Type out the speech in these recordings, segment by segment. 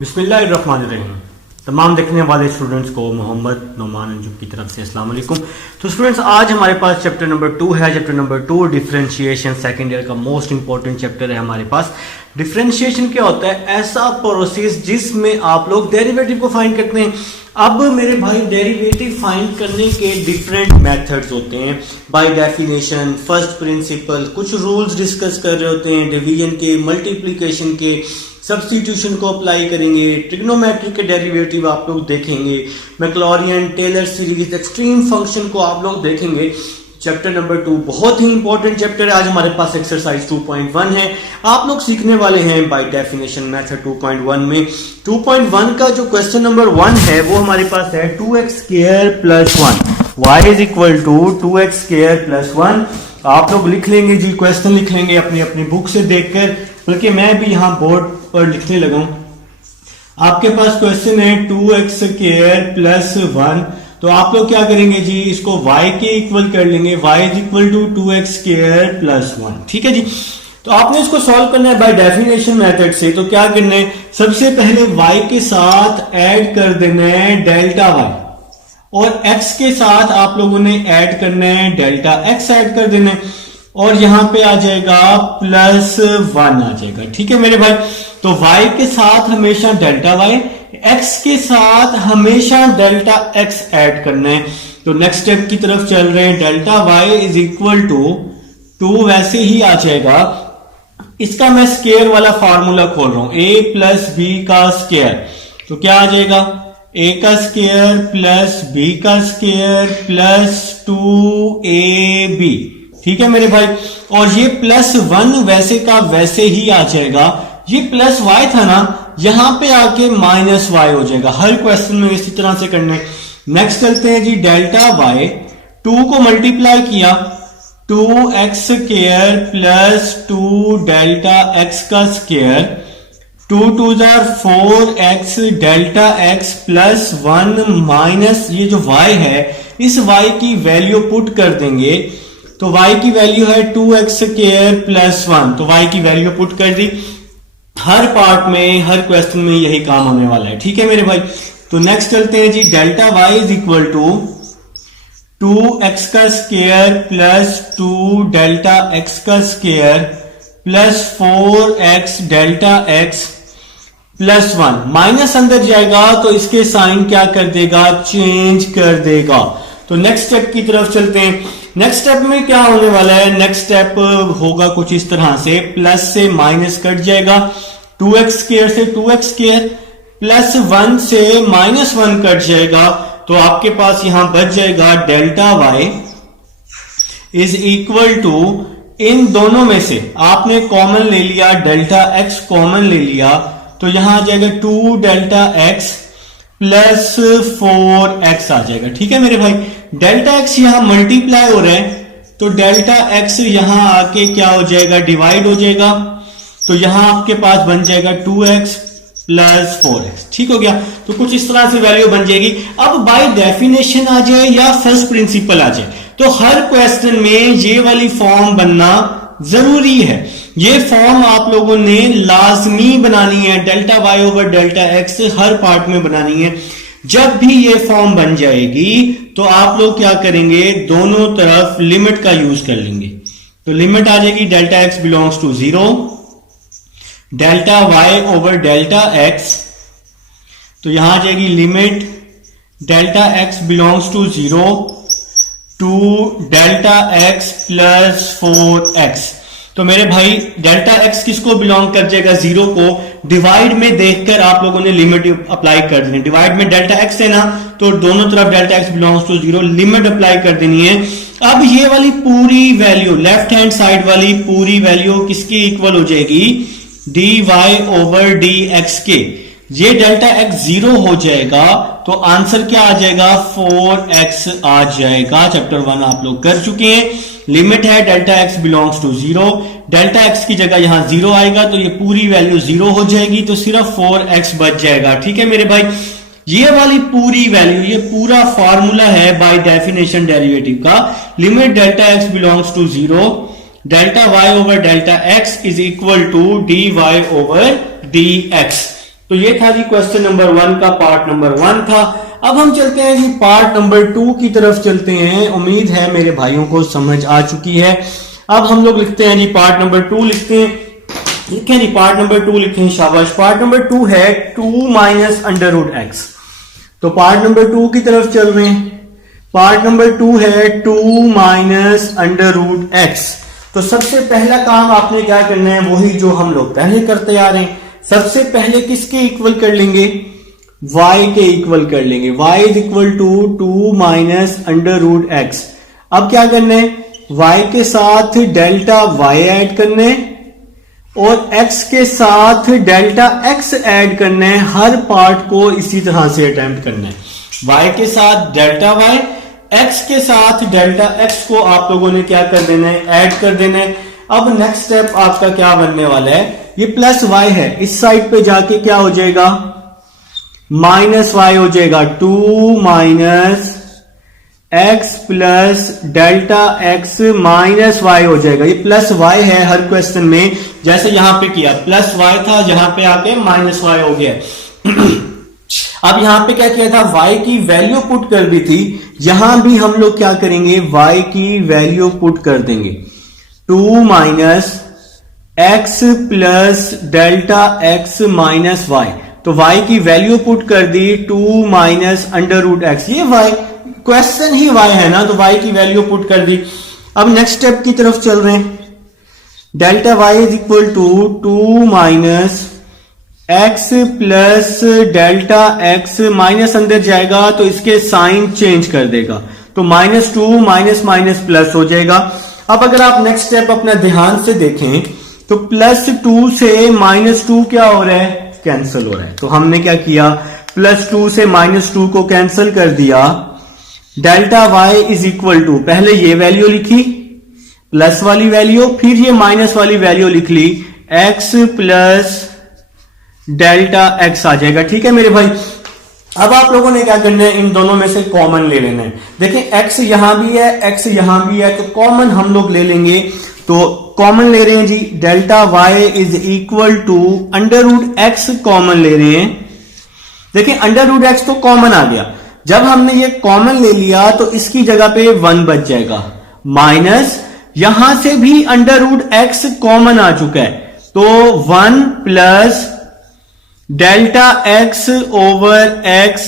बिस्मिल्लाहिर्रहमानिर्रहीम। तमाम देखने वाले स्टूडेंट्स को मोहम्मद नोमान अंजुम की तरफ से अस्सलाम वालेकुम। तो स्टूडेंट्स, आज हमारे पास चैप्टर नंबर 2 है। Chapter number 2 differentiation, second year का मोस्ट इंपॉर्टेंट चैप्टर है हमारे पास। डिफरेंशिएशन क्या होता है? ऐसा प्रोसेस जिसमें आप लोग डेरिवेटिव को फाइंड करते हैं। अब मेरे भाई, डेरिवेटिव फाइंड करने के डिफरेंट मेथड्स होते हैं। बाय डेफिनेशन, फर्स्ट प्रिंसिपल, कुछ रूल्स डिस्कस कर रहे होते हैं, डिवीजन के, मल्टीप्लिकेशन के, सब्स्टिट्यूशन को अप्लाई करेंगे, ट्रिग्नोमेट्रिक के डेरिवेटिव आप लोग देखेंगे, मैक्लॉरियन, टेलर सीरीज, एक्सट्रीम फंक्शन को आप लोग देखेंगे। चैप्टर नंबर 2 बहुत ही इंपॉर्टेंट चैप्टर है। आज हमारे पास एक्सरसाइज 2.1 है। आप लोग सीखने वाले हैं बाय डेफिनेशन मेथड 2.1 में। 2.1 का जो क्वेश्चन नंबर 1 है वो हमारे पास है 2x² + 1 y = 2x² + 1। आप लोग लिख लेंगे जी, क्वेश्चन लिख लेंगे अपनी अपनी बुक से देखकर, बल्कि मैं भी यहां बोर्ड पर लिखने लगा हूं। आपके पास क्वेश्चन है 2x² + 1। तो आप लोग क्या करेंगे जी, इसको y के इक्वल कर लेंगे, y = 2x² + 1। ठीक है जी। तो आपने इसको सॉल्व करना है बाय डेफिनेशन मेथड से। तो क्या करना है, सबसे पहले y के साथ ऐड कर देना है डेल्टा y, और x के साथ आप लोगों ने ऐड करना है डेल्टा x ऐड कर देना है, और यहां पे आ जाएगा +1 आ जाएगा। ठीक है मेरे भाई। तो y के साथ हमेशा डेल्टा y, x के साथ हमेशा डेल्टा x ऐड करना है। तो नेक्स्ट स्टेप की तरफ चल रहे हैं। डेल्टा y = 2 वैसे ही आ जाएगा। इसका मैं स्केयर वाला फार्मूला खोल रहा हूं, a + b का स्केयर। तो क्या आ जाएगा, a का स्केयर + b का स्केयर + 2ab। ठीक है मेरे भाई। और ये +1 वैसे का वैसे ही आ जाएगा। ये +y था ना, यहां पे आके -y हो जाएगा। हर क्वेश्चन में इसी तरह से करना है। नेक्स्ट चलते हैं जी, डेल्टा y, 2 को मल्टीप्लाई किया, 2x² + 2 डेल्टा x का square, 2 × 2 = 4x delta x + 1 minus ये जो y है, इस y की वैल्यू पुट कर देंगे। तो y की वैल्यू है 2x² + 1। तो y की वैल्यू पुट कर दी। हर पार्ट में, हर क्वेश्चन में यही काम होने वाला है। ठीक है मेरे भाई। तो नेक्स्ट चलते हैं जी, delta y = 2x² + 2 delta x का square + 4x delta x + 1 minus अंदर जाएगा तो इसके साइन क्या कर देगा, चेंज कर देगा। तो नेक्स्ट स्टेप की तरफ चलते हैं। नेक्स्ट स्टेप में क्या होने वाला है, नेक्स्ट स्टेप होगा कुछ इस तरह से, प्लस से माइनस कट जाएगा, 2x² से 2x² +1 से -1 कट जाएगा। तो आपके पास यहां बच जाएगा डेल्टा y = इन दोनों में से आपने कॉमन ले लिया, डेल्टा x कॉमन ले लिया, तो यहां आ जाएगा 2 डेल्टा x + 4x आ जाएगा। ठीक है मेरे भाई। डेल्टा x यहां मल्टीप्लाई हो रहा है, तो डेल्टा x यहां आके क्या हो जाएगा, डिवाइड हो जाएगा। तो यहां आपके पास बन जाएगा 2x + 4x। ठीक हो गया। तो कुछ इस तरह से वैल्यू बन जाएगी। अब बाय डेफिनेशन आ जाए या फर्स्ट प्रिंसिपल आ जाए, तो हर क्वेश्चन में ये वाली फॉर्म बनना जरूरी है। ये फॉर्म आप लोगों ने लाजमी बनानी है, डेल्टा y / डेल्टा x हर पार्ट में बनानी है। जब भी ये फॉर्म बन जाएगी तो आप लोग क्या करेंगे, दोनों तरफ लिमिट का यूज कर लेंगे। तो लिमिट आ जाएगी, delta x = 0, delta y / delta x। तो यहां आ जाएगी limit delta x = 0 to delta x + 4x। तो मेरे भाई, डेल्टा x किसको बिलोंग कर जाएगा, 0 को। डिवाइड में देखकर आप लोगों ने लिमिट अप्लाई कर देनी। डिवाइड में डेल्टा x है ना, तो दोनों तरफ डेल्टा x = 0, लिमिट अप्लाई कर देनी है। अब ये वाली पूरी वैल्यू, लेफ्ट हैंड साइड वाली पूरी वैल्यू किसकी इक्वल हो जाएगी, dy / dx के। ये डेल्टा x 0 हो जाएगा तो आंसर क्या आ जाएगा, 4x आ जाएगा। चैप्टर 1 आप लोग कर चुके हैं। लिमिट है डेल्टा x = 0, डेल्टा x की जगह यहां 0 आएगा तो ये पूरी वैल्यू 0 हो जाएगी, तो सिर्फ 4x बच जाएगा। ठीक है मेरे भाई। ये वाली पूरी वैल्यू, ये पूरा फॉर्मूला है बाय डेफिनेशन डेरिवेटिव का। Limit delta x = 0, delta y / delta x = dy / dx। तो ये था जी क्वेश्चन नंबर 1 का पार्ट नंबर 1 था। अब हम चलते हैं जी पार्ट नंबर 2 की तरफ चलते हैं। उम्मीद है मेरे भाइयों को समझ आ चुकी है। अब हम लोग लिखते हैं जी पार्ट नंबर 2 लिखते हैं। लिखें जी पार्ट नंबर 2 लिखें, शाबाश। पार्ट नंबर 2 है 2 माइनस अंडर रूट एक्स। तो पार्ट नंबर 2 की तरफ चल रहे हैं। पार्ट नंबर 2 है 2 माइनस अंडर रूट एक्स। तो सबसे पहला काम आपने क्या करना है, वही जो हम लोग पहले करते आ रहे हैं। सबसे पहले किसके इक्वल कर लेंगे, y के इक्वल कर लेंगे। y is equal to 2 minus under root x. अब क्या करना है, y के साथ डेल्टा y ऐड करना है और x के साथ डेल्टा x ऐड करना है। हर पार्ट को इसी तरह से अटेम्प्ट करना है। y के साथ डेल्टा y, x के साथ डेल्टा x को आप लोगों ने क्या कर देना है, ऐड कर देना है। अब नेक्स्ट स्टेप आपका क्या बनने वाला है, ये प्लस y है, इस साइड पे जाके क्या हो जाएगा, माइनस y हो जाएगा। 2 minus x plus delta x minus y हो जाएगा। ये प्लस y है हर क्वेश्चन में, जैसे यहां पे किया प्लस y था, यहां पे आके माइनस y हो गया। अब यहां पे क्या किया था, y की वैल्यू पुट कर दी थी, यहां भी हम लोग क्या करेंगे, y की वैल्यू पुट कर देंगे। 2 minus x plus delta x minus y। तो y की वैल्यू पुट कर दी 2 माइनस अंडर रूट एक्स। ये y क्वेश्चन ही y है ना, तो y की वैल्यू पुट कर दी। अब नेक्स्ट स्टेप की तरफ चल रहे हैं। Delta y is equal to 2 minus x plus delta x, minus अंदर जाएगा तो इसके साइन चेंज कर देगा, तो -2 माइनस माइनस प्लस हो जाएगा। अब अगर आप नेक्स्ट स्टेप अपना ध्यान से देखें तो +2 से -2 क्या हो रहा है, कैंसिल हो रहा है। तो हमने क्या किया, +2 से -2 को कैंसिल कर दिया। Delta y is equal to, पहले ये वैल्यू लिखी प्लस वाली वैल्यू, फिर ये माइनस वाली वैल्यू लिख ली, x प्लस डेल्टा x आ जाएगा। ठीक है मेरे भाई। अब आप लोगों ने क्या करना है, इन दोनों में से कॉमन ले लेना है। देखिए x यहां भी है, x यहां भी है, तो कॉमन हम लोग ले लेंगे। तो कॉमन ले रहे हैं जी, delta y is equal to under root x common ले रहे हैं। देखिए अंडर रूट एक्स तो कॉमन आ गया। जब हमने ये कॉमन ले लिया तो इसकी जगह पे 1 बच जाएगा, माइनस यहां से भी अंडर रूट एक्स कॉमन आ चुका है, तो 1 plus delta x over x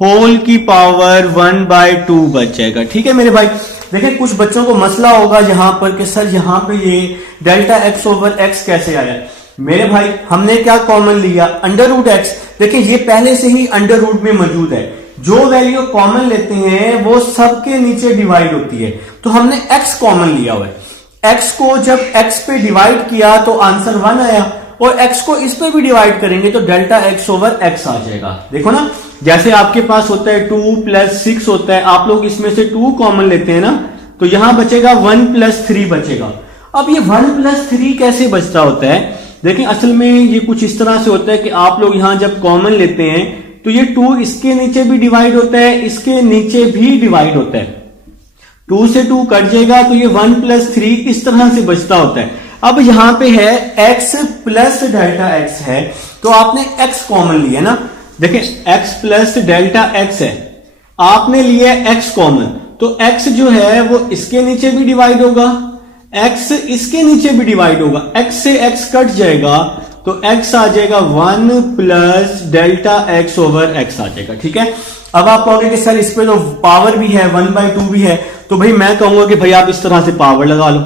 whole की पावर 1/2 बच जाएगा। ठीक है मेरे भाई। देखिए कुछ बच्चों को मसला होगा यहां पर कि सर यहां पे ये डेल्टा x ओवर x कैसे आया। मेरे भाई हमने क्या कॉमन लिया, अंडर रूट एक्स। देखिए ये पहले से ही अंडर रूट में मौजूद है, जो वैल्यू कॉमन लेते हैं वो सबके नीचे डिवाइड होती है, तो हमने x कॉमन लिया हुआ है। x को जब x पे डिवाइड किया तो आंसर 1 आया, और x को इस पे भी डिवाइड करेंगे तो डेल्टा x ओवर x आ जाएगा। देखो ना, जैसे आपके पास होता है 2 + 6 होता है, आप लोग इसमें से 2 कॉमन लेते हैं ना, तो यहां बचेगा 1 + 3 बचेगा। अब ये 1 + 3 कैसे बचता होता है, देखिए असल में ये कुछ इस तरह से होता है कि आप लोग यहां जब कॉमन लेते हैं तो ये 2 इसके नीचे भी डिवाइड होता है, इसके नीचे भी डिवाइड होता है। 2 से 2 कट जाएगा तो ये 1 + 3 इस तरह से बचता होता है। अब यहां पे है x प्लस डेल्टा x है, तो आपने x कॉमन लिया ना। देखिए x प्लस डेल्टा x है, आपने लिया x कॉमन, तो x जो है वो इसके नीचे भी डिवाइड होगा, x इसके नीचे भी डिवाइड होगा, x से x कट जाएगा तो x आ जाएगा 1 plus delta x over x आ जाएगा। ठीक है। अब आप कहोगे कि सर इस पे तो पावर भी है, 1/2 भी है, तो भाई मैं कहूंगा कि भाई आप इस तरह से पावर लगा लो,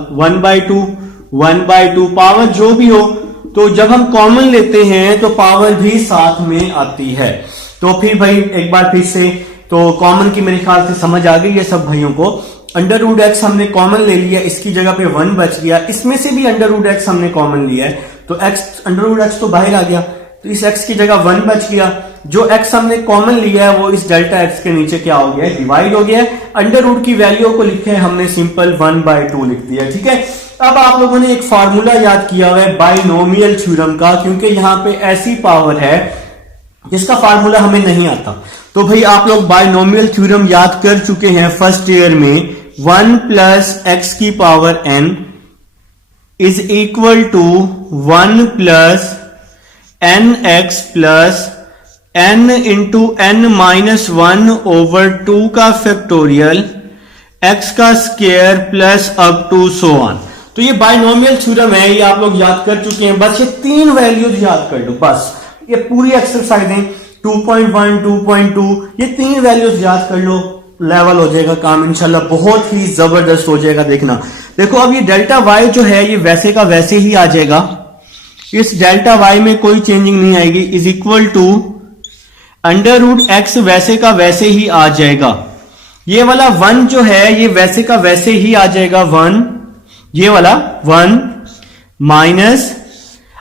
1/2 पावर जो भी हो, तो जब हम कॉमन लेते हैं तो पावर भी साथ में आती है। तो फिर भाई एक बार फिर से, तो कॉमन की मेरे ख्याल से समझ आ गई है सब भाइयों को। अंडर रूट एक्स हमने कॉमन ले लिया, इसकी जगह पे 1 बच गया, इसमें से भी अंडर रूट एक्स हमने कॉमन लिया है, तो एक्स अंडर रूट एक्स तो बाहर आ गया, तो इस एक्स की जगह 1 बच गया। जो एक्स हमने कॉमन लिया है वो इस डेल्टा एक्स के नीचे क्या हो गया है, डिवाइड हो गया है। अंडर रूट की वैल्यू को लिखे हमने सिंपल 1/2 लिख दिया। ठीक है। अब आप लोगों ने एक फार्मूला याद किया हुआ है बाइनोमियल थ्योरम का, क्योंकि यहां पे ऐसी पावर है जिसका फार्मूला हमें नहीं आता। तो भाई आप लोग बाइनोमियल थ्योरम याद कर चुके हैं फर्स्ट ईयर में, 1 प्लस एक्स की power n is equal to 1 plus n x plus n into n minus one over 2 का फैक्टोरियल एक्स का square plus up to so on. तो ये बाइनोमियल थ्योरम है, ये आप लोग याद कर चुके हैं। बस ये 3 वैल्यूज याद कर लो, बस ये पूरी एक्सरसाइज है 2.1 2.2 ये 3 वैल्यूज याद कर लो, लेवल हो जाएगा काम इंशाल्लाह, बहुत ही जबरदस्त हो जाएगा। देखना, देखो अब ये डेल्टा वाई जो है ये वैसे का वैसे ही आ जाएगा, इस डेल्टा वाई में कोई चेंजिंग नहीं आएगी, is equal to under root x वैसे का वैसे ही आ जाएगा। ये वाला 1 जो है ये वैसे का वैसे ही आ जाएगा 1, ये वाला 1 माइनस,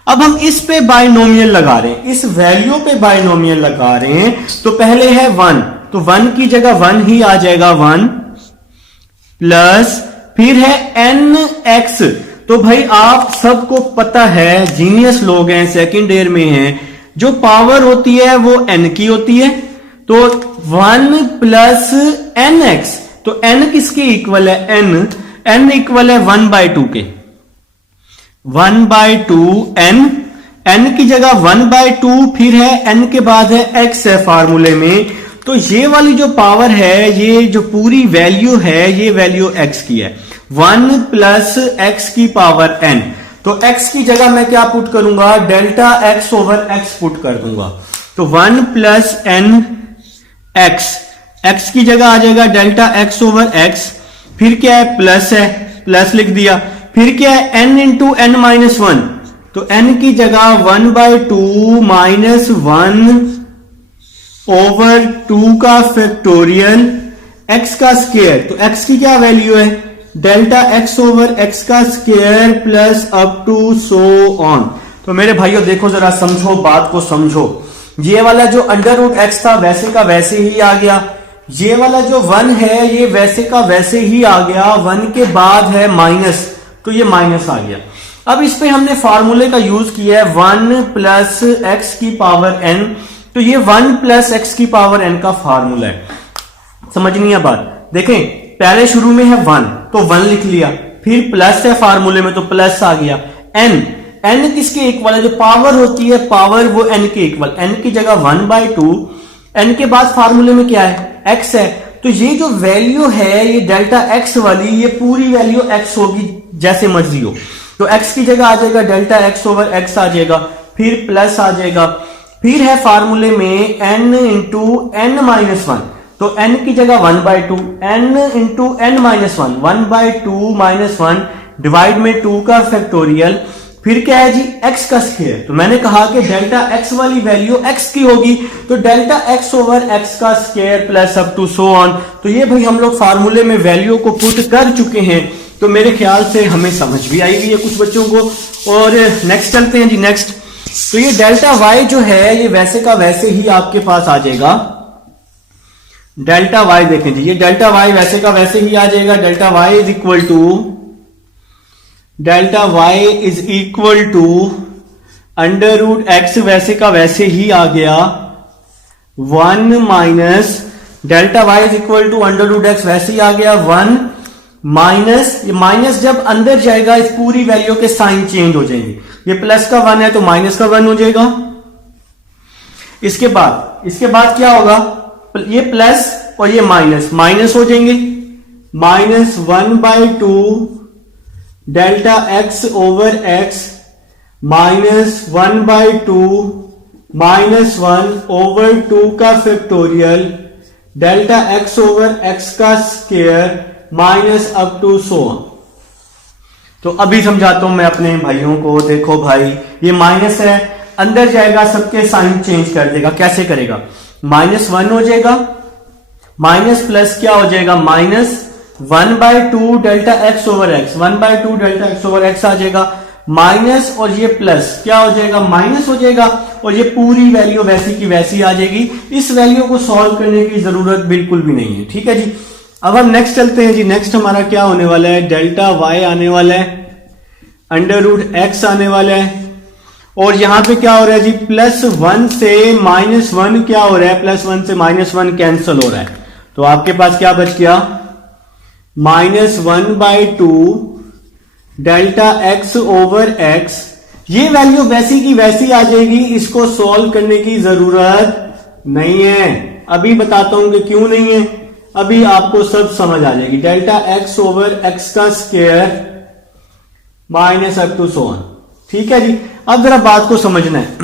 अब हम इस पे बाइनोमियल लगा रहे हैं, इस वैल्यू पे बाइनोमियल लगा रहे हैं, तो पहले है 1, तो 1 की जगह 1 ही आ जाएगा 1 प्लस फिर है एन एक्स। तो भाई आप सबको पता है, जीनियस लोग हैं, सेकंड ईयर में हैं, जो पावर होती है वो n की होती है, तो 1 प्लस एन एक्स, तो n किसके इक्वल है, n इक्वल है 1/2 के, 1/2 n की जगह 1/2 फिर है n के बाद है x है फार्मूले में, तो ये वाली जो पावर है, ये जो पूरी वैल्यू है, ये वैल्यू x की है, 1 प्लस x की पावर n। तो x की जगह मैं क्या पुट करूंगा, delta x over x put कर दूंगा, तो 1 प्लस n x की जगह आ जाएगा डेल्टा x ओवर x, फिर क्या है प्लस है, प्लस लिख दिया, फिर क्या है n इंटू एन माइनस 1, तो n की जगह 1/2 माइनस 1 ओवर 2 का फैक्टोरियल x का स्क्वायर, तो x की क्या वैल्यू है, डेल्टा x ओवर x का square plus up to so on. तो मेरे भाइयों देखो जरा, समझो बात को समझो, ये वाला जो अंडर रूट एक्स था वैसे का वैसे ही आ गया, ये वाला जो 1 है ये वैसे का वैसे ही आ गया, 1 के बाद है माइनस, तो ये माइनस आ गया। अब इस पे हमने फार्मूले का यूज किया है 1 प्लस एक्स की पावर n, तो ये 1 प्लस एक्स की पावर n का फार्मूला है, समझनी है बात। देखें पहले शुरू में है 1, तो 1 लिख लिया, फिर प्लस है फार्मूले में तो प्लस आ गया, n किसके इक्वल है, जो पावर होती है पावर वो n के इक्वल, n की जगह 1/2, n के बाद फार्मूले में क्या है x है, तो ये जो वैल्यू है ये डेल्टा x वाली, ये पूरी वैल्यू x होगी जैसे मर्जी हो, तो x की जगह आ जाएगा डेल्टा x ओवर x आ जाएगा, फिर प्लस आ जाएगा, फिर है फार्मूले में n इंटू एन माइनस 1, तो n की जगह 1/2, n into n minus 1, 1/2 minus 1 divide में 2 का फैक्टोरियल, फिर क्या है जी x का स्क्वायर, तो मैंने कहा कि डेल्टा x वाली वैल्यू x की होगी, तो डेल्टा x ओवर x का square plus up to so on. तो ये भाई हम लोग फार्मूले में वैल्यू को पुट कर चुके हैं, तो मेरे ख्याल से हमें समझ भी आई हुई है कुछ बच्चों को। और नेक्स्ट चलते हैं जी, नेक्स्ट, तो ये डेल्टा y जो है ये वैसे का वैसे ही आपके पास आ जाएगा, डेल्टा y देखें जी, ये डेल्टा y वैसे का वैसे ही आ जाएगा, delta y is equal to, delta y is equal to under root x वैसे का वैसे ही आ गया, 1 minus delta y is equal to under root x वैसे ही आ गया 1 माइनस, ये माइनस जब अंदर जाएगा इस पूरी वैल्यू के साइन चेंज हो जाएंगे, ये प्लस का 1 है तो माइनस का 1 हो जाएगा। इसके बाद क्या होगा, ये प्लस और ये माइनस हो जाएंगे, minus 1/2 delta x over x minus 1/2 minus 1 over 2 का factorial delta x over x का square minus up to so on. तो अभी समझाता हूं मैं अपने भाइयों को, देखो भाई ये माइनस है, अंदर जाएगा सबके साइन चेंज कर देगा, कैसे करेगा, -1 हो जाएगा, माइनस प्लस क्या हो जाएगा, minus 1/2 delta x over x, 1/2 delta x over x आ जाएगा, माइनस और ये प्लस क्या हो जाएगा, माइनस हो जाएगा, और ये पूरी वैल्यू वैसी की वैसी आ जाएगी। इस वैल्यू को सॉल्व करने की जरूरत बिल्कुल भी नहीं है, ठीक है जी। अब हम नेक्स्ट चलते हैं जी, नेक्स्ट हमारा क्या होने वाला है, डेल्टा y आने वाला है, अंडर रूट x आने वाला है, और यहां पे क्या हो रहा है जी, +1 से -1 क्या हो रहा है, +1 से -1 कैंसिल हो रहा है, तो आपके पास क्या बच गया, -1/2 डेल्टा x ओवर x, ये वैल्यू वैसी की वैसी आ जाएगी, इसको सॉल्व करने की जरूरत नहीं है। अभी बताता हूं कि क्यों नहीं है, अभी आपको सब समझ आ जाएगी। डेल्टा एक्स ओवर एक्स का square minus up to so on. ठीक है जी, अब जरा बात को समझना है।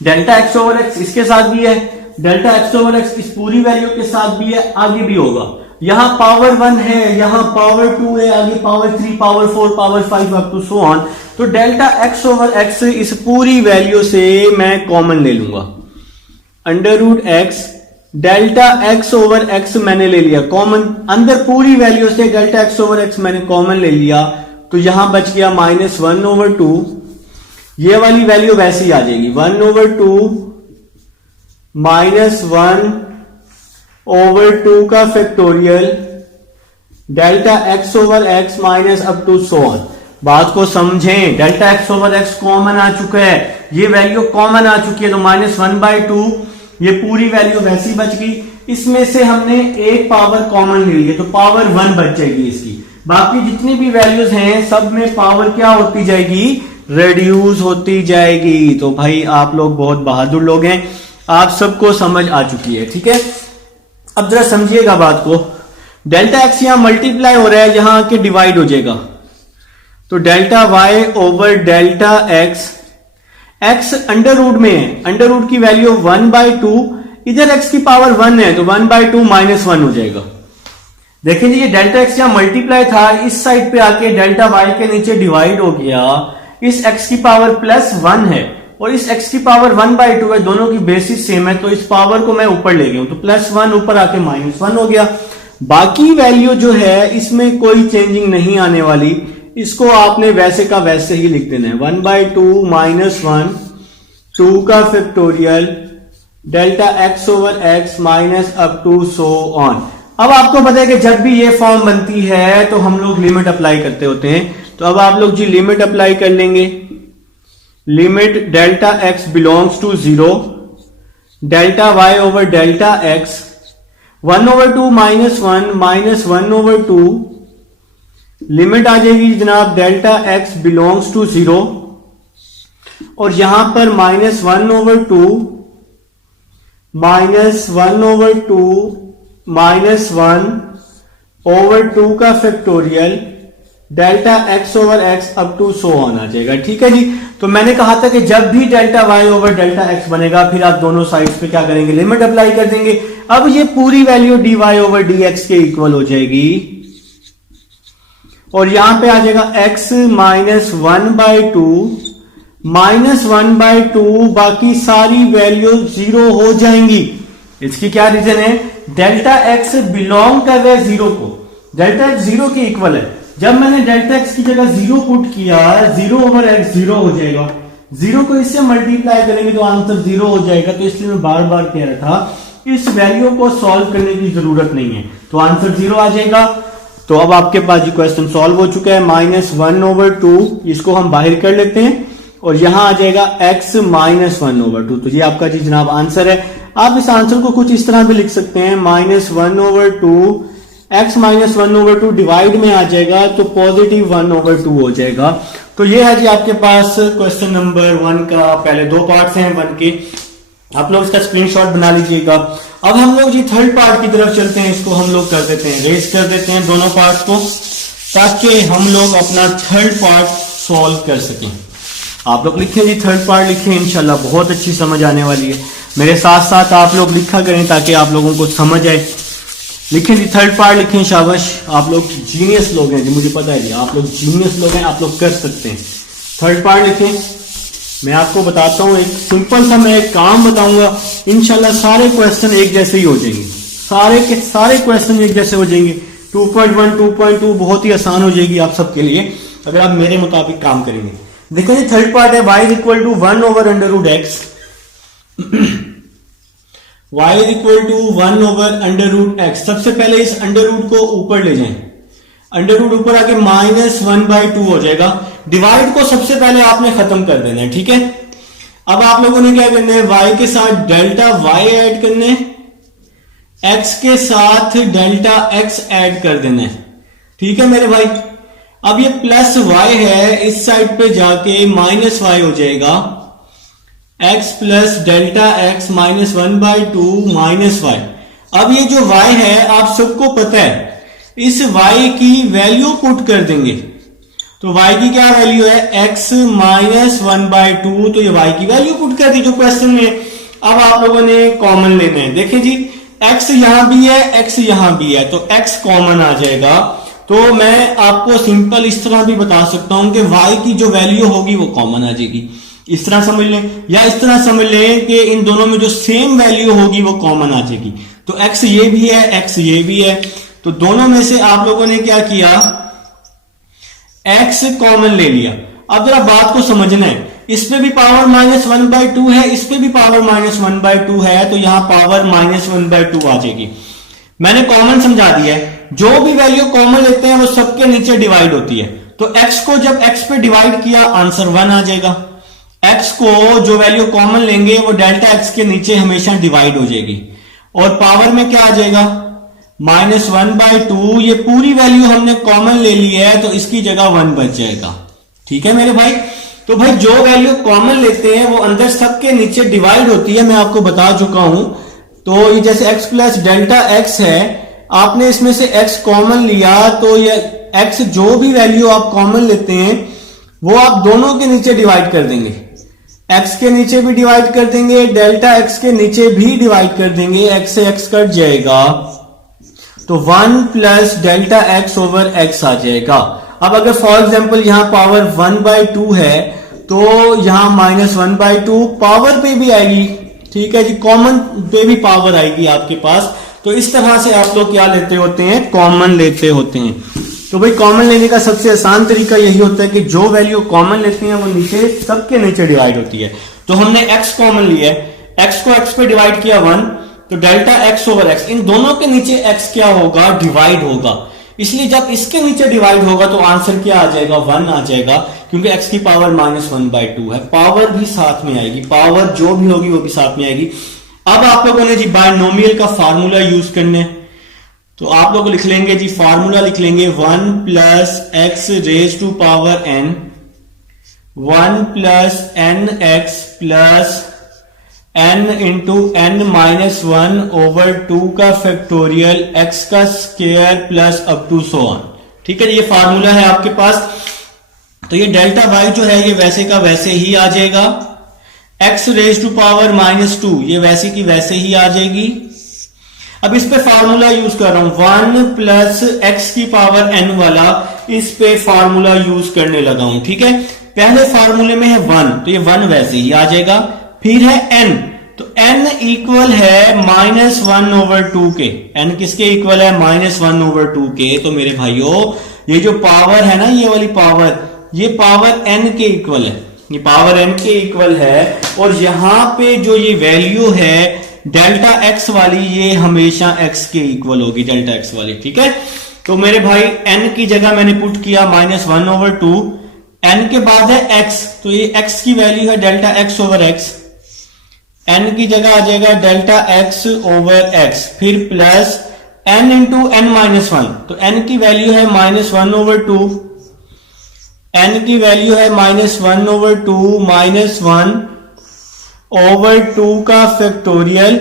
डेल्टा एक्स ओवर एक्स इसके साथ भी है, डेल्टा एक्स ओवर एक्स इस पूरी वैल्यू के साथ भी है, आगे भी होगा। यहां पावर 1 है, यहां पावर 2 है, आगे power 3, power 4, power 5 up to so on. तो डेल्टा एक्स ओवर एक्स इस पूरी वैल्यू से मैं कॉमन ले लूंगा, under root x delta x over x मैंने ले लिया कॉमन, अंदर पूरी वैल्यू से डेल्टा एक्स ओवर एक्स मैंने कॉमन ले लिया, तो यहां बच गया माइनस 1 ओवर 2। ये वाली वैल्यू वैसे ही आ जाएगी, 1 ओवर 2 माइनस 1 ओवर 2 का factorial delta x over x minus up to so on. बात को समझें, delta x over x common आ चुका है, ये वैल्यू कॉमन आ चुकी है, तो माइनस 1/2 ये पूरी वैल्यू वैसी बच गई। इसमें से हमने एक पावर कॉमन ले ली, तो पावर 1 बच जाएगी इसकी। बाकी जितनी भी वैल्यूज हैं सब में पावर क्या होती जाएगी, रिड्यूस होती जाएगी। तो भाई आप लोग बहुत बहादुर लोग हैं, आप सबको समझ आ चुकी है। ठीक है, अब जरा समझिएगा बात को। डेल्टा एक्स यहां मल्टीप्लाई हो रहा है, यहां आके डिवाइड हो जाएगा, तो delta y over delta x, x under root में है, अंडर रूट की वैल्यू 1/2, इधर एक्स की पावर 1 है, तो 1/2 माइनस 1 हो जाएगा। देखिए ये डेल्टा एक्स यहां मल्टीप्लाई था, इस साइड पे आके डेल्टा वाई के नीचे डिवाइड हो गया, इस एक्स की पावर प्लस 1 है और इस x की पावर 1/2 है, दोनों की बेसिस सेम है, तो इस पावर को मैं ऊपर ले गया हूं, तो प्लस 1 ऊपर आके माइनस 1 हो गया। बाकी वैल्यू जो है इसमें कोई चेंजिंग नहीं आने वाली, इसको आपने वैसे का वैसे ही लिख देना है, 1/2 माइनस 1 2 का factorial delta x over x minus up to so on. अब आपको पता है कि जब भी ये फॉर्म बनती है तो हम लोग लिमिट अप्लाई करते होते हैं, तो अब आप लोग जी लिमिट अप्लाई कर लेंगे। Limit delta x belongs to 0 delta y over delta x 1/2 minus 1 minus 1/2 limit आ जाएगी जनाब डेल्टा एक्स बिलोंग्स टू 0 और यहां पर माइनस 1/2 माइनस 1/2 माइनस 1/2 का factorial delta x over x up to so on आ जाएगा। ठीक है जी, तो मैंने कहा था कि जब भी delta y over delta x बनेगा फिर आप दोनों साइड्स पे क्या करेंगे, लिमिट अप्लाई कर देंगे। अब ये पूरी value D Y over D X के इक्वल हो जाएगी और यहां पे आ जाएगा एक्स माइनस 1/2 माइनस 1/2, बाकी सारी वैल्यू 0 हो जाएंगी। इसकी क्या रीजन है, डेल्टा एक्स बिलोंग कर रहा है 0 को, डेल्टा एक्स 0 के इक्वल है। जब मैंने डेल्टा एक्स की जगह 0 पुट किया, 0 ओवर एक्स 0 हो जाएगा, 0 को इससे मल्टीप्लाई करेंगे तो आंसर 0 हो जाएगा। तो इसलिए मैं बार बार कह रहा था इस वैल्यू को सॉल्व करने की जरूरत नहीं है, तो आंसर 0 आ जाएगा। तो अब आपके पास ये क्वेश्चन सॉल्व हो चुका है, माइनस 1/2 इसको हम बाहर कर लेते हैं और यहां आ जाएगा x माइनस 1/2। तो ये आपका जी जनाब आंसर है। आप इस आंसर को कुछ इस तरह भी लिख सकते हैं, माइनस 1/2 x माइनस 1/2 डिवाइड में आ जाएगा तो पॉजिटिव 1/2 हो जाएगा। तो ये है जी आपके पास क्वेश्चन नंबर 1 का पहले 2 पार्ट्स हैं 1 के, आप लोग इसका स्क्रीनशॉट बना लीजिएगा। अब हम लोग जी थर्ड पार्ट की तरफ चलते हैं, इसको हम लोग कर देते हैं, रेस कर देते हैं दोनों पार्ट को ताकि हम लोग अपना थर्ड पार्ट सॉल्व कर सकें। आप लोग लिखें जी, थर्ड पार्ट लिखें, इंशाल्लाह बहुत अच्छी समझ आने वाली है। मेरे साथ साथ आप लोग लिखा करें ताकि आप लोगों को समझ आए। लिखें जी, थर्ड पार्ट लिखें, शाबाश, आप लोग जीनियस लोग हैं जी, मुझे पता है जी आप लोग जीनियस लोग हैं, आप लोग कर सकते हैं। थर्ड पार्ट लिखें। मैं आपको बताता हूं, एक सिंपल सा मैं एक काम बताऊंगा, इंशाल्लाह सारे क्वेश्चन एक जैसे ही हो जाएंगे, सारे के सारे क्वेश्चन एक जैसे हो जाएंगे। 2.1 2.2 बहुत ही आसान हो जाएगी आप सबके लिए अगर आप मेरे मुताबिक काम करेंगे। देखो जी थर्ड पार्ट है y equal to 1 over under root x, y equal to 1 over under root x. सबसे पहले इस अंडर रूट को ऊपर ले जाएं, अंडर रूट ऊपर आके माइनस 1/2 हो जाएगा। डिवाइड को सबसे पहले आपने खत्म कर देना है, ठीक है। अब आप लोगों ने क्या करना है, y के साथ डेल्टा y ऐड करना है, x के साथ डेल्टा x ऐड कर देना है, ठीक है मेरे भाई। अब ये प्लस वाई है, इस साइड पे जाके माइनस वाई हो जाएगा, x plus delta x minus 1/2 minus y. अब ये जो y है आप सबको पता है, इस y की वैल्यू पुट कर देंगे, तो y की क्या वैल्यू है, x माइनस 1/2, तो ये y की वैल्यू पुट कर दी जो क्वेश्चन में। अब आप लोगों ने कॉमन लेना है, देखिए जी x यहां भी है, x यहां भी है, तो x कॉमन आ जाएगा। तो मैं आपको सिंपल इस तरह भी बता सकता हूं कि y की जो वैल्यू होगी वो कॉमन आ जाएगी, इस तरह समझ लें, या इस तरह समझ लें कि इन दोनों में जो सेम वैल्यू होगी वो कॉमन आ जाएगी। तो x ये भी है, x ये भी है, तो दोनों में से आप लोगों ने क्या किया, x कॉमन ले लिया। अब जरा बात को समझना है, इस पे भी पावर माइनस 1/2 है, इस पे भी पावर माइनस 1/2 है, तो यहां पावर माइनस 1/2 आ जाएगी। मैंने कॉमन समझा दिया है, जो भी वैल्यू कॉमन लेते हैं वो सबके नीचे डिवाइड होती है। तो x को जब x पे डिवाइड किया आंसर 1 आ जाएगा। x को जो वैल्यू कॉमन लेंगे वो डेल्टा x के नीचे हमेशा डिवाइड हो जाएगी, और पावर में क्या आ जाएगा, माइनस 1/2। ये पूरी वैल्यू हमने कॉमन ले ली है, तो इसकी जगह 1 बच जाएगा। ठीक है मेरे भाई, तो भाई जो वैल्यू कॉमन लेते हैं वो अंदर सबके नीचे डिवाइड होती है, मैं आपको बता चुका हूं। तो ये जैसे x प्लस डेल्टा x है, आपने इसमें से x कॉमन लिया, तो ये x जो भी वैल्यू आप कॉमन लेते हैं वो आप दोनों के नीचे डिवाइड कर देंगे, x के नीचे भी डिवाइड कर देंगे, डेल्टा x के नीचे भी डिवाइड कर देंगे, x से x कट जाएगा, तो 1 plus delta x over x आ जाएगा। अब अगर फॉर एग्जांपल यहां पावर 1/2 है, तो यहां माइनस 1/2 पावर पे भी आएगी। ठीक है जी, कॉमन पे भी पावर आएगी आपके पास। तो इस तरह से आप लोग क्या लेते होते हैं, कॉमन लेते होते हैं। तो भाई कॉमन लेने का सबसे आसान तरीका यही होता है कि जो वैल्यू कॉमन लेते हैं वो नीचे सबके नीचे डिवाइड होती है। तो हमने x कॉमन लिया है, x को x पे डिवाइड किया 1, तो डेल्टा x ओवर x, इन दोनों के नीचे x क्या होगा, डिवाइड होगा। इसलिए जब इसके नीचे डिवाइड होगा तो आंसर क्या आ जाएगा, 1 आ जाएगा, क्योंकि x की पावर माइनस 1/2 है, पावर भी साथ में आएगी, पावर जो भी होगी वो भी साथ में आएगी। अब आप लोगों ने जी बायनोमियल का फार्मूला यूज करना है, तो आप लोग लिख लेंगे जी, फार्मूला लिख लेंगे 1 plus x raise to power n, 1 plus n x plus n into n minus 1 over 2 का फैक्टोरियल x का square plus up to so on. ठीक है, ये फार्मूला है आपके पास। तो ये डेल्टा y जो है ये वैसे का वैसे ही आ जाएगा, x raise to power minus 2 ये वैसे की वैसे ही आ जाएगी। अब इस पे फार्मूला यूज कर रहा हूं, 1 प्लस एक्स की पावर n वाला, इस पे फार्मूला यूज करने लगा हूं। ठीक है, पहले फार्मूले में है 1, तो ये 1 वैसे ही आ जाएगा। फिर है n, तो n इक्वल है माइनस 1 ओवर 2 के, n किसके इक्वल है, माइनस 1 ओवर 2 के। तो मेरे भाइयों ये जो पावर है ना, ये वाली पावर, ये पावर n के इक्वल है, ये पावर n के इक्वल है। और यहां पे जो ये वैल्यू है डेल्टा x वाली, ये हमेशा x के इक्वल होगी, डेल्टा x वाली। ठीक है, तो मेरे भाई n की जगह मैंने पुट किया माइनस 1 ओवर 2, n के बाद है x, तो ये x की वैल्यू है delta x over x, n की जगह आ जाएगा डेल्टा x ओवर x, फिर plus n into n minus 1, तो n की वैल्यू है माइनस 1 ओवर 2, n की वैल्यू है माइनस 1 ओवर 2 माइनस 1 ओवर 2 का फैक्टोरियल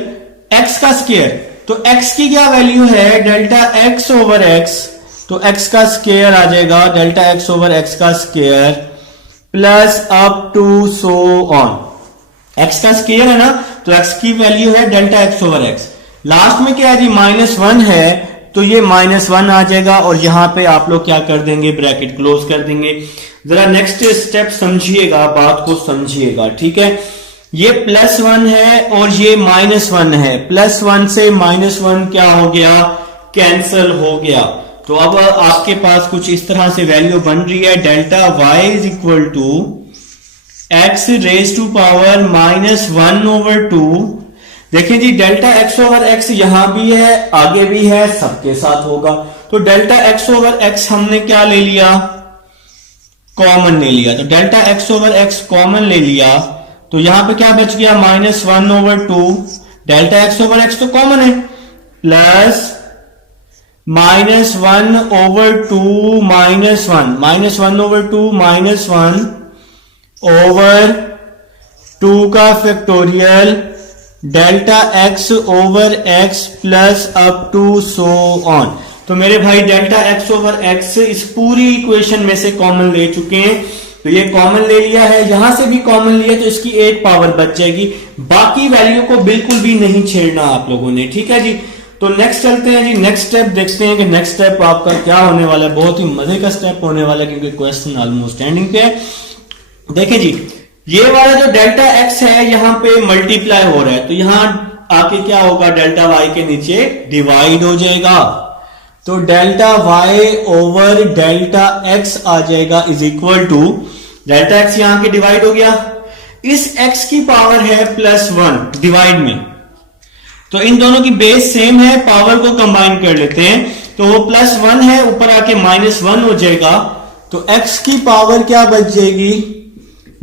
x का स्क्वायर, तो x की क्या वैल्यू है, डेल्टा x ओवर x, तो x का स्क्वायर आ जाएगा डेल्टा x ओवर x का square plus up to so on. x का स्क्वायर है ना, तो x की वैल्यू है delta x over x। Last में क्या है जी, माइनस 1 है, तो ये माइनस 1 आ जाएगा, और यहां पे आप लोग क्या कर देंगे, ब्रैकेट क्लोज कर देंगे। जरा नेक्स्ट स्टेप समझिएगा, बात को समझिएगा। ठीक है, ये प्लस 1 है और ये माइनस 1 है, प्लस 1 से माइनस 1 क्या हो गया, कैंसल हो गया। तो अब आपके पास कुछ इस तरह से वैल्यू बन रही है, delta y is equal to x raise to power minus 1 over 2। देखिए जी, डेल्टा x ओवर x यहां भी है, आगे भी है, सबके साथ होगा। तो डेल्टा x ओवर x हमने क्या ले लिया, कॉमन ले लिया, तो delta x over x common ले लिया, तो यहां पे क्या बच गया, minus 1 over 2, delta x over x तो कॉमन है, प्लस -1/2 -1 -1/2 -1/2 का factorial delta x over x plus up to so on. तो मेरे भाई डेल्टा x ओवर x इस पूरी इक्वेशन में से कॉमन ले चुके हैं, तो ये कॉमन ले लिया है, यहां से भी कॉमन लिया तो इसकी 8 पावर बच जाएगी। बाकी वैल्यू को बिल्कुल भी नहीं छेड़ना आप लोगों ने, ठीक है जी। तो नेक्स्ट चलते हैं जी, नेक्स्ट स्टेप देखते हैं कि नेक्स्ट स्टेप आपका क्या होने वाला है। बहुत ही मजे का स्टेप होने वाला है क्योंकि क्वेश्चन ऑलमोस्ट एंडिंग पे है। देखिए जी, ये वाला जो डेल्टा x है यहां पे मल्टीप्लाई हो रहा है, तो यहां आके क्या होगा, डेल्टा y के नीचे डिवाइड हो जाएगा, तो delta y over delta x आ जाएगा is equal to delta x यहां के डिवाइड हो गया, इस x की पावर है +1 डिवाइड में, तो इन दोनों की बेस सेम है, पावर को कंबाइन कर लेते हैं, तो वो +1 है, ऊपर आके -1 हो जाएगा, तो x की पावर क्या बच जाएगी,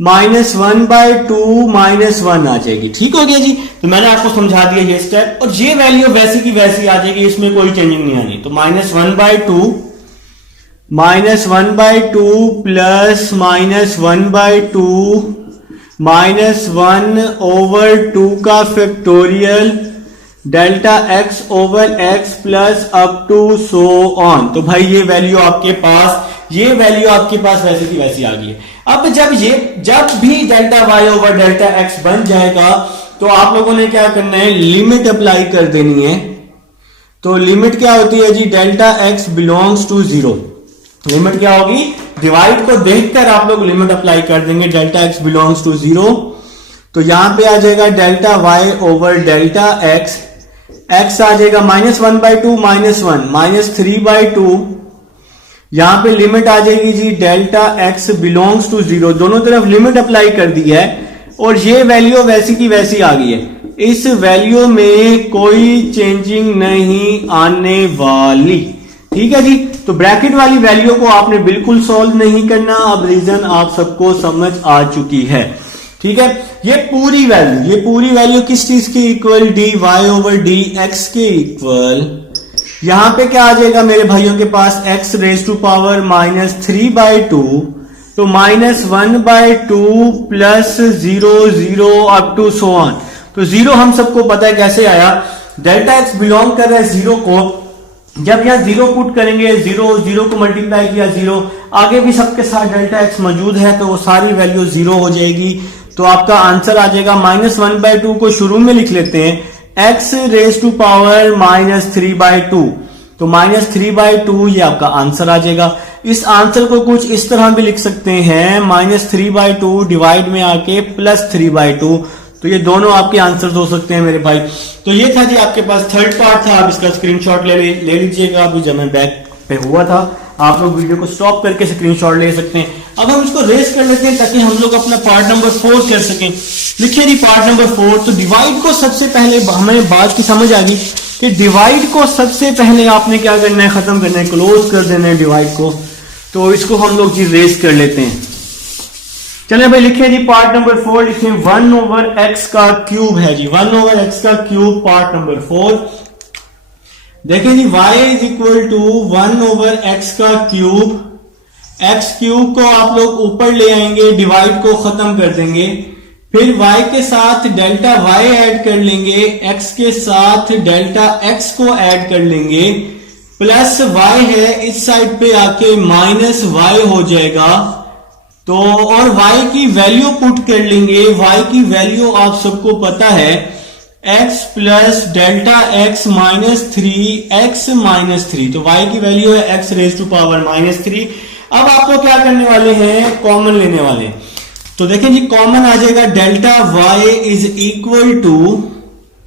-1/2 -1 आ जाएगी। ठीक हो गया जी, तो मैंने आपको समझा दिया ये स्टेप, और ये वैल्यू वैसी की वैसी आ जाएगी, इसमें कोई चेंजिंग नहीं आनी। तो -1/2 प्लस -1/2 -1/2 का factorial delta x over x plus up to so on. तो भाई ये वैल्यू आपके पास वैसे की वैसी आ गई है। अब जब भी delta y over delta x बन जाएगा तो आप लोगों ने क्या करना है, लिमिट अप्लाई कर देनी है। तो लिमिट क्या होती है जी, delta x belongs to 0। Limit क्या होगी, डिवाइड को देखकर आप लोग लिमिट अप्लाई कर देंगे, डेल्टा x बिलोंग्स टू 0, तो यहां पे आ जाएगा delta y over delta x, x आ जाएगा -1/2 -1 -3/2, यहां पे लिमिट आ जाएगी जी डेल्टा x बिलोंग्स टू 0, दोनों तरफ लिमिट अप्लाई कर दी है, और ये वैल्यू वैसी की वैसी आ गई है, इस वैल्यू में कोई चेंजिंग नहीं आने वाली। ठीक है जी, तो ब्रैकेट वाली वैल्यू को आपने बिल्कुल सॉल्व नहीं करना, अब रीजन आप सबको समझ आ चुकी है। ठीक है, ये पूरी वैल्यू किस चीज के इक्वल, dy ओवर dx के इक्वल, यहां पे क्या आ जाएगा मेरे भाइयों के पास, x रेज टू पावर -3/2, तो -1/2 plus 0 up to so on. तो 0 हम सबको पता है कैसे आया, डेल्टा x बिलोंग कर रहा है 0 को, जब यहां 0 पुट करेंगे, 0 को मल्टीप्लाई किया 0, आगे भी सबके साथ डेल्टा x मौजूद है, तो वो सारी वैल्यू 0 हो जाएगी, तो आपका आंसर आ जाएगा -1/2 को शुरू में लिख लेते हैं, x रेज टू पावर -3/2, तो -3/2 ये आपका आंसर आ जाएगा। इस आंसर को कुछ इस तरह भी लिख सकते हैं, -3/2 डिवाइड में आके +3/2, तो ये दोनों आपके आंसर हो सकते हैं मेरे भाई। तो ये था जी आपके पास थर्ड पार्ट था, आप इसका स्क्रीनशॉट ले लीजिएगा, अभी जब मैं बैक पे हुआ था, आप लोग वीडियो को स्टॉप करके स्क्रीनशॉट ले सकते हैं। अब हम इसको रेस कर लेते हैं ताकि हम लोग अपना पार्ट नंबर 4 कर सकें। लिखिए जी पार्ट नंबर 4, तो डिवाइड को सबसे पहले हमें बात की समझ आ गई कि डिवाइड को सबसे पहले आपने क्या करना है, खत्म करना है, क्लोज कर देना है डिवाइड को, तो इसको हम लोग जी रेस कर लेते हैं। चलिए भाई लिखिए जी पार्ट नंबर 4, लिखिए 1 ओवर x का क्यूब है जी, 1 ओवर x का क्यूब पार्ट नंबर 4। देखिए जी y is equal to 1 over x का क्यूब, x क्यूब को आप लोग ऊपर ले आएंगे, डिवाइड को खत्म कर देंगे, फिर y के साथ डेल्टा y ऐड कर लेंगे, x के साथ डेल्टा x को ऐड कर लेंगे, प्लस y है इस साइड पे आके माइनस y हो जाएगा, तो और y की वैल्यू पुट कर लेंगे, y की वैल्यू आप सबको पता है x प्लस डेल्टा x -3, तो y की वैल्यू है x रेज टू पावर -3। अब आपको क्या करने वाले हैं, कॉमन लेने वाले, तो देखें जी कॉमन आ जाएगा delta y is equal to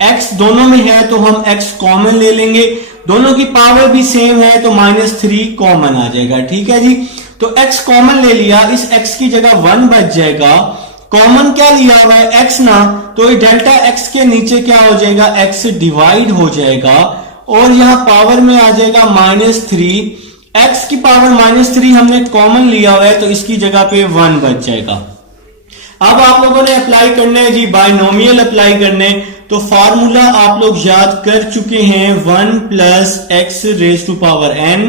x, दोनों में है तो हम x कॉमन ले लेंगे, दोनों की पावर भी सेम है तो -3 कॉमन आ जाएगा। ठीक है जी, तो x कॉमन ले लिया, इस x की जगह 1 बच जाएगा, कॉमन क्या लिया हुआ है x ना, तो डेल्टा x के नीचे क्या हो जाएगा, x डिवाइड हो जाएगा, और यहां पावर में आ जाएगा -3, x की पावर -3 हमने कॉमन लिया हुआ है तो इसकी जगह पे 1 बच जाएगा। अब आप लोगों ने अप्लाई करना है जी बायनोमियल अप्लाई करने, तो फार्मूला आप लोग याद कर चुके हैं 1 plus x raise to power n,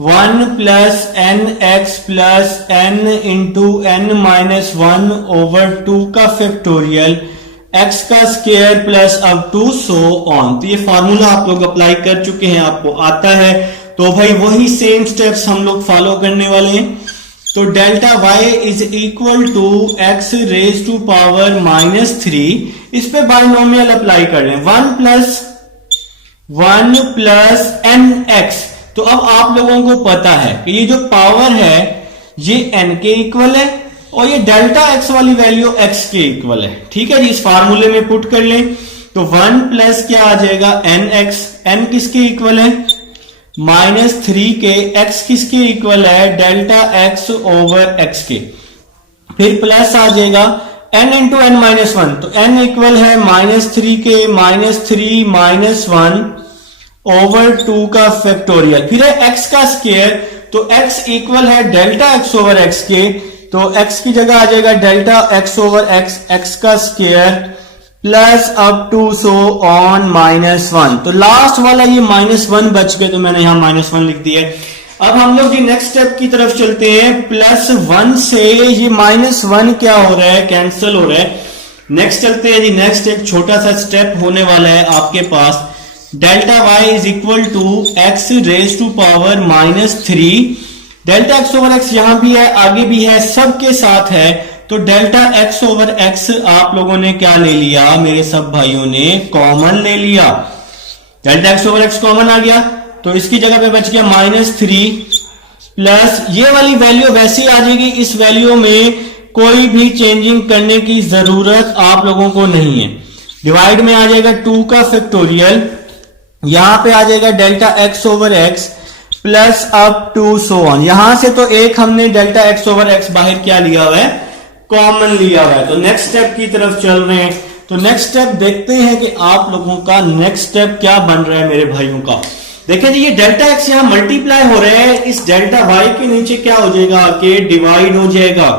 1 plus n x plus n into n minus 1 over 2 का फैक्टोरियल x का square plus up to so on. तो ये फार्मूला आप लोग अप्लाई कर चुके हैं, आपको आता है। तो भाई वही सेम स्टेप्स हम लोग फॉलो करने वाले हैं। तो delta y is equal to x raise to power -3, इस पे बाइनोमियल अप्लाई कर लें, 1 प्लस एन एक्स। तो अब आप लोगों को पता है कि ये जो पावर है ये n के इक्वल है और ये डेल्टा x वाली वैल्यू x के इक्वल है। ठीक है जी, इस फार्मूले में पुट कर लें तो 1 प्लस क्या आ जाएगा nx, n किसके इक्वल है -3 के, x किसके इक्वल है डेल्टा x ओवर x के, फिर प्लस आ जाएगा n इंटू n माइनस 1, तो n इक्वल है -3 के -3 -1 ओवर 2 का फैक्टोरियल, फिर है x का स्क्वायर, तो x इक्वल है डेल्टा x ओवर x के, तो x की जगह आ जाएगा delta x over x, x का square plus up to so on -1। तो लास्ट वाला ये -1 बच गए, तो मैंने यहां -1 लिख दिया। अब हम लोग जी नेक्स्ट स्टेप की तरफ चलते हैं। +1 से ये -1 क्या हो रहा है, कैंसिल हो रहा है। नेक्स्ट चलते हैं जी, नेक्स्ट एक छोटा सा स्टेप होने वाला है आपके पास। Delta y is equal to x raise to power -3, delta x over x यहां भी है, आगे भी है, सबके साथ है। तो डेल्टा x ओवर x आप लोगों ने क्या ले लिया, मेरे सब भाइयों ने कॉमन ले लिया। Delta x over x common आ गया, तो इसकी जगह पे बच गया -3 प्लस ये वाली वैल्यू वैसी आ जाएगी। इस वैल्यू में कोई भी चेंजिंग करने की जरूरत आप लोगों को नहीं है। डिवाइड में आ जाएगा 2 का फैक्टोरियल, यहां पे आ जाएगा delta x over x plus up to so on. यहां से तो एक हमने डेल्टा x ओवर x बाहर क्या लिया हुआ है, कॉमन लिया हुआ है। तो नेक्स्ट स्टेप की तरफ चल रहे हैं। तो नेक्स्ट स्टेप देखते हैं कि आप लोगों का नेक्स्ट स्टेप क्या बन रहा है मेरे भाइयों का। देखिए जी, ये डेल्टा x यहां मल्टीप्लाई हो रहा है, इस डेल्टा y के नीचे क्या हो जाएगा, के डिवाइड हो जाएगा।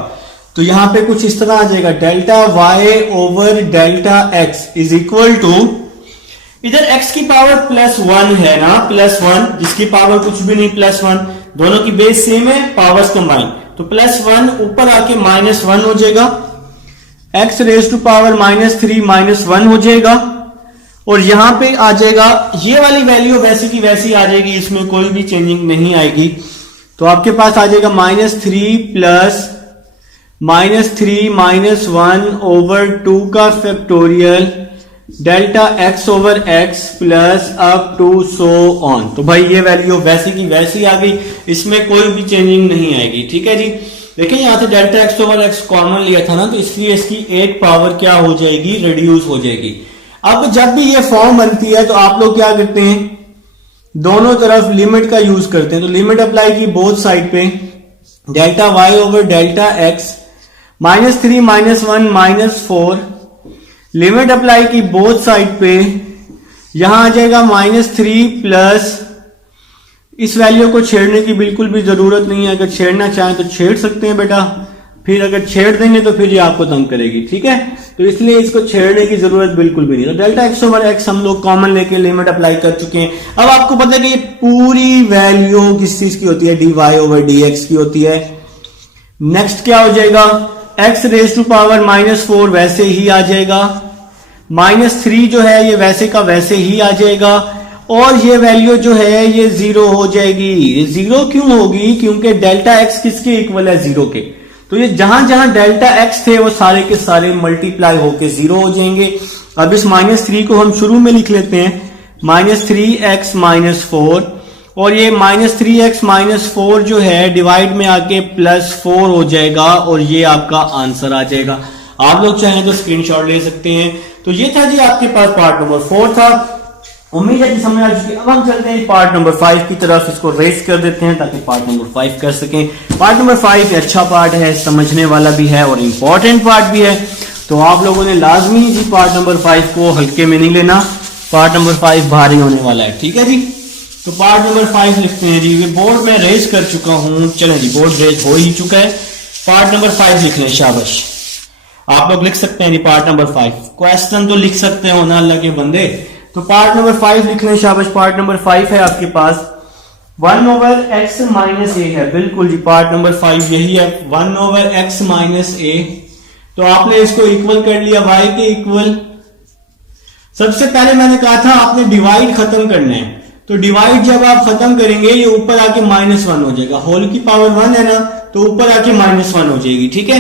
तो यहां पे कुछ इस तरह आ जाएगा, delta y over delta x is equal to, इधर x की पावर +1 है ना, +1, जिसकी पावर कुछ भी नहीं, +1, दोनों की बेस सेम है, पावर्स कंबाइन, तो +1 ऊपर आके -1 हो जाएगा, x रेज टू पावर -3 -1 हो जाएगा, और यहां पे आ जाएगा ये वाली वैल्यू वैसी की वैसी आ जाएगी, इसमें कोई भी चेंजिंग नहीं आएगी। तो आपके पास आ जाएगा -3 प्लस -3 -1 ओवर 2 का factorial delta x over x plus up to so on. तो भाई ये वैल्यू वैसी की वैसी आ गई, इसमें कोई भी चेंजिंग नहीं आएगी। ठीक है जी, देखिए यहां से delta x over x common लिया था ना, तो इसलिए इसकी एक पावर क्या हो जाएगी, रिड्यूस हो जाएगी। अब जब भी ये फॉर्म बनती है तो आप लोग क्या करते हैं, दोनों तरफ लिमिट का यूज करते हैं। तो लिमिट अप्लाई की बोथ साइड पे, delta y over delta x -3 -1 -4, limit apply की बोथ साइड पे, यहां आ जाएगा -3 प्लस, इस वैल्यू को छेड़ने की बिल्कुल भी जरूरत नहीं है, अगर छेड़ना चाहें तो छेड़ सकते हैं बेटा, फिर अगर छेड़ देंगे तो फिर ये आपको तंग करेगी। ठीक है, तो इसलिए इसको छेड़ने की जरूरत बिल्कुल भी नहीं। तो डेल्टा x ओवर x हम लोग कॉमन लेके लिमिट अप्लाई कर चुके हैं। अब आपको पता है कि ये पूरी वैल्यू किस चीज की होती है, dy ओवर dx की होती है। नेक्स्ट क्या हो जाएगा, x रेज टू पावर -4 वैसे ही आ जाएगा, -3 जो है ये वैसे का वैसे ही आ जाएगा, और ये वैल्यू जो है ये 0 हो जाएगी। ये 0 क्यों होगी, क्योंकि डेल्टा x किसके इक्वल है, 0 के। तो ये जहां जहां डेल्टा x थे वो सारे के सारे मल्टीप्लाई होके 0 हो जाएंगे। अब इस -3 को हम शुरू में लिख लेते हैं, -3x -4, और ये -3x -4 जो है डिवाइड में आके +4 हो जाएगा, और ये आपका आंसर आ जाएगा। आप लोग चाहें तो स्क्रीनशॉट ले सकते हैं। तो ये था जी आपके पास पार्ट नंबर 4 था, उम्मीद है कि समझ आ चुकी। अब हम चलते हैं पार्ट नंबर 5 की तरफ, इसको रेस कर देते हैं ताकि पार्ट नंबर 5 कर सकें। पार्ट नंबर 5 अच्छा पार्ट है, समझने वाला भी है और इंपॉर्टेंट पार्ट भी है, तो आप लोगों ने लाजमी जी पार्ट नंबर 5 को हल्के में नहीं लेना, पार्ट नंबर 5 भारी होने वाला है। ठीक है जी, तो पार्ट नंबर 5 लिखते हैं जी। ये बोर्ड में रेस कर चुका हूं, चलें जी, बोर्ड रेस हो ही चुका है, पार्ट नंबर 5 लिख लें, शाबाश। आप लोग लिख सकते हैं पार्ट नंबर 5। क्वेश्चन तो लिख सकते हो ना अल्लाह के बंदे। तो पार्ट नंबर 5 लिख लें, शाबाश। पार्ट नंबर 5 है आपके पास 1/x माइनस ए है। बिल्कुल जी, पार्ट नंबर 5 यही है, 1/x माइनस ए। तो आपने इसको इक्वल कर लिया y के इक्वल। सबसे पहले मैंने कहा था आपने डिवाइड खत्म करना है, तो डिवाइड जब आप खत्म करेंगे ये ऊपर आके -1 हो जाएगा। होल की पावर 1 है ना, तो ऊपर आके -1 हो जाएगी। ठीक है,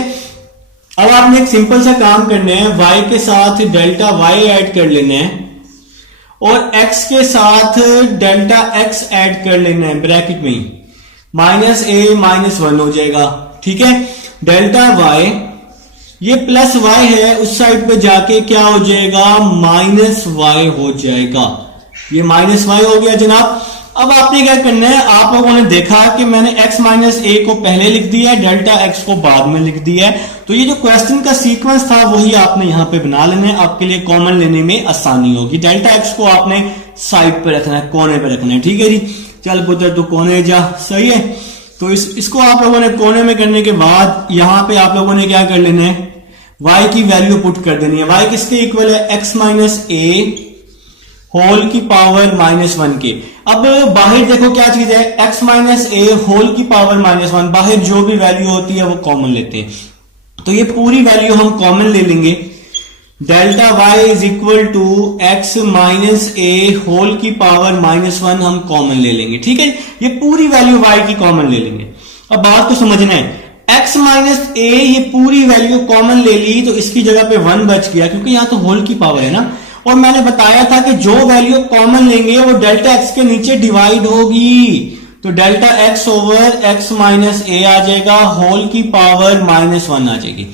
अब आपने एक सिंपल सा काम करना है, y के साथ डेल्टा y ऐड कर लेना है और x के साथ डेल्टा x ऐड कर लेना है ब्रैकेट में, -a -1 हो जाएगा। ठीक है, डेल्टा y ये प्लस y है, उस साइड पे जाके क्या हो जाएगा, -y हो जाएगा। ये -y हो गया जनाब। अब आपने क्या करना है, आप लोगों ने देखा कि मैंने x माइनस ए को पहले लिख दिया है, डेल्टा x को बाद में लिख दिया है। तो ये जो क्वेश्चन का सीक्वेंस था वही आपने यहां पे बना लेना है, आपके लिए कॉमन लेने में आसानी होगी। डेल्टा x को आपने साइड पे रखना है, कोने पे रखना है। ठीक है जी, चल पुत्र तू कोने जा, सही है। तो इसको आप लोगों ने कोने में करने के बाद यहां पे आप लोगों ने क्या कर लेना है, y की वैल्यू पुट कर देनी है। y किसके इक्वल है, x माइनस ए होल की पावर -1 के। अब बाहर देखो क्या चीज है, x माइनस ए होल की पावर -1, बाहर जो भी वैल्यू होती है वो कॉमन लेते हैं। तो ये पूरी वैल्यू हम कॉमन ले लेंगे, delta y is equal to x minus a whole की पावर -1 हम कॉमन ले लेंगे। ठीक है, ये पूरी वैल्यू y की कॉमन ले लेंगे। अब बात को समझना है, x माइनस ए ये पूरी वैल्यू कॉमन ले ली तो इसकी जगह पे 1 बच गया, क्योंकि यहां तो होल की पावर है ना। और मैंने बताया था कि जो वैल्यू कॉमन लेंगे वो डेल्टा x के नीचे डिवाइड होगी, तो delta x over x minus a आ जाएगा, होल की पावर -1 आ जाएगी।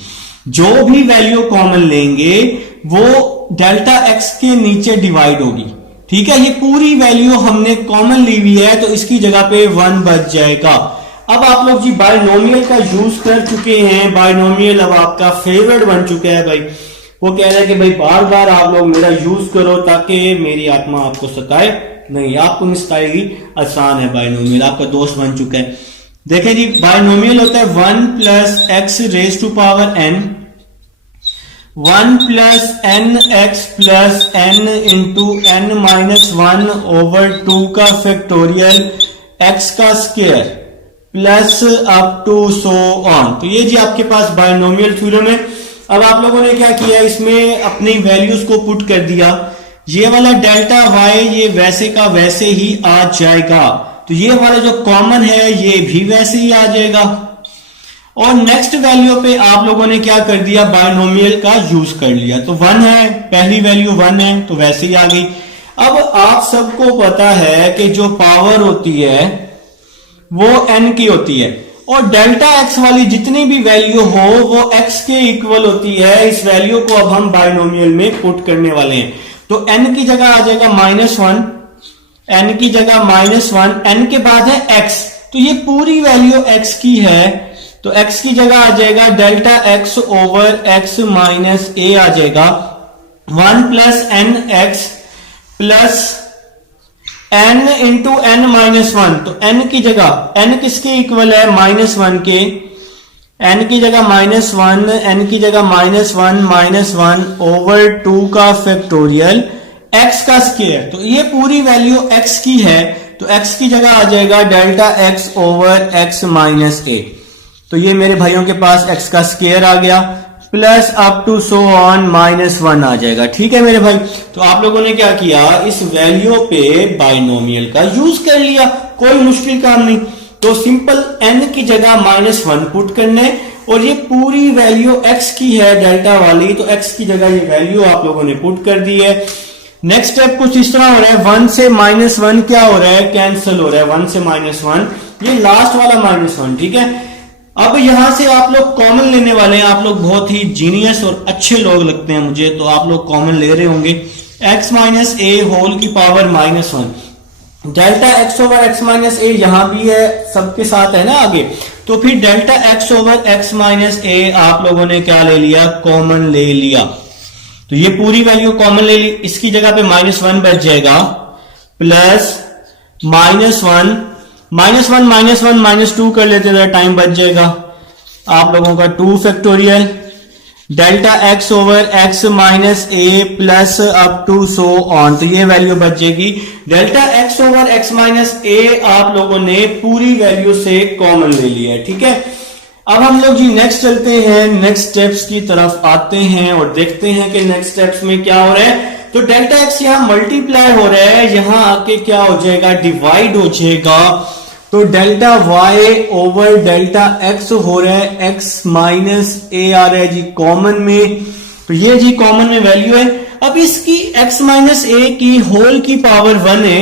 जो भी वैल्यू कॉमन लेंगे वो डेल्टा x के नीचे डिवाइड होगी। ठीक है, ये पूरी वैल्यू हमने कॉमन ली हुई है तो इसकी जगह पे 1 बच जाएगा। अब आप लोग जी बायनोमियल का यूज कर चुके हैं, बायनोमियल अब आपका फेवरेट बन चुका है भाई। वो कह रहा है कि भाई बार बार आप लोग मेरा यूज करो ताकि मेरी आत्मा आपको सताए नहीं, आपको नहीं सताएगी, आसान है बायनोमियल, आपका दोस्त बन चुका है। देखें जी, बायनोमियल होता है 1 plus x raise to power n, 1 plus n x plus n into n minus 1 over 2 का फैक्टोरियल x का square plus up to so on. तो ये जी आपके पास बायनोमियल थ्योरम है। अब आप लोगों ने क्या किया, इसमें अपनी वैल्यूज को पुट कर दिया। ये वाला डेल्टा y ये वैसे का वैसे ही आ जाएगा, तो ये वाला जो कॉमन है ये भी वैसे ही आ जाएगा। और नेक्स्ट वैल्यू पे आप लोगों ने क्या कर दिया, बायनोमियल का यूज कर लिया। तो 1 है, पहली वैल्यू 1 है तो वैसे ही आ गई। अब आप सबको पता है कि जो पावर होती है वो n की होती है, और डेल्टा x वाली जितनी भी वैल्यू हो वो x के इक्वल होती है। इस वैल्यू को अब हम बायनोमियल में पुट करने वाले हैं। तो n की जगह आ जाएगा -1, n की जगह -1, n के बाद है x, तो ये पूरी वैल्यू x की है, तो x की जगह आ जाएगा delta x over x minus a आ जाएगा, 1 plus n x plus n into n minus 1। तो n की जगह, n किसके इक्वल है, -1 के, n की जगह -1, n की जगह -1 ओवर 2 का फैक्टोरियल x का स्क्वायर। तो ये पूरी वैल्यू x की है, तो x की जगह आ जाएगा delta x over x minus a. तो ये मेरे भाइयों के पास x का स्क्वायर आ गया, plus up to so on -1 आ जाएगा। ठीक है मेरे भाई, तो आप लोगों ने क्या किया, इस वैल्यू पे बायनोमियल का यूज कर लिया, कोई मुश्किल काम नहीं। तो सिंपल n की जगह -1 पुट करने, और ये पूरी वैल्यू x की है डेल्टा वाली, तो x की जगह ये वैल्यू आप लोगों ने पुट कर दी है। नेक्स्ट स्टेप कुछ इस तरह हो रहा है, 1 से -1 क्या हो रहा है, कैंसिल हो रहा है, 1 से -1, ये लास्ट वाला -1। ठीक है, अब यहां से आप लोग कॉमन लेने वाले हैं। आप लोग बहुत ही जीनियस और अच्छे लोग लगते हैं मुझे, तो आप लोग कॉमन ले रहे होंगे x माइनस ए होल की power -1। Delta x over x minus a यहां भी है, सबके साथ है ना आगे, तो फिर delta x over x minus a आप लोगों ने क्या ले लिया, कॉमन ले लिया। तो ये पूरी वैल्यू कॉमन ले ली, इसकी जगह पे -1 बच जाएगा, प्लस -1 -1 -2 कर लेते थे, टाइम बच जाएगा आप लोगों का 2 factorial delta x over x minus a plus up to so on, तो ये वैल्यू बच जाएगी। Delta x over x minus a आप लोगों ने पूरी वैल्यू से कॉमन ले लिया है, ठीक है। अब हम लोग जी नेक्स्ट चलते हैं, नेक्स्ट स्टेप्स की तरफ आते हैं और देखते हैं कि नेक्स्ट स्टेप्स में क्या हो रहा है। तो डेल्टा एक्स यहां मल्टीप्लाई हो रहा है, यहां आके क्या हो जाएगा, डिवाइड हो जाएगा। तो delta y over delta x हो रहा है, एक्स माइनस ए आ रहा है जी कॉमन में, तो ये जी कॉमन में वैल्यू है। अब इसकी एक्स माइनस ए की होल की पावर 1 है,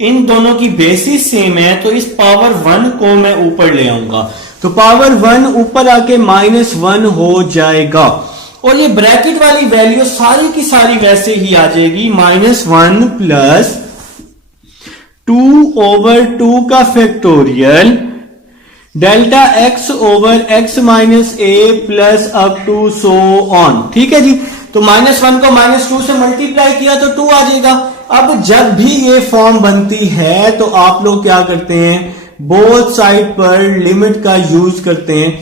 इन दोनों की बेसिस सेम है, तो इस पावर 1 को मैं ऊपर ले आऊंगा, तो पावर 1 ऊपर आके -1 हो जाएगा। और ये ब्रैकेट वाली वैल्यू सारी की सारी वैसे ही आ जाएगी, -1 प्लस 2/2 का factorial delta x over x minus a plus up to so on, ठीक है जी। तो -1 को -2 से मल्टीप्लाई किया तो 2 आ जाएगा। अब जब भी ये फॉर्म बनती है तो आप लोग क्या करते हैं, बोथ साइड पर लिमिट का यूज करते हैं।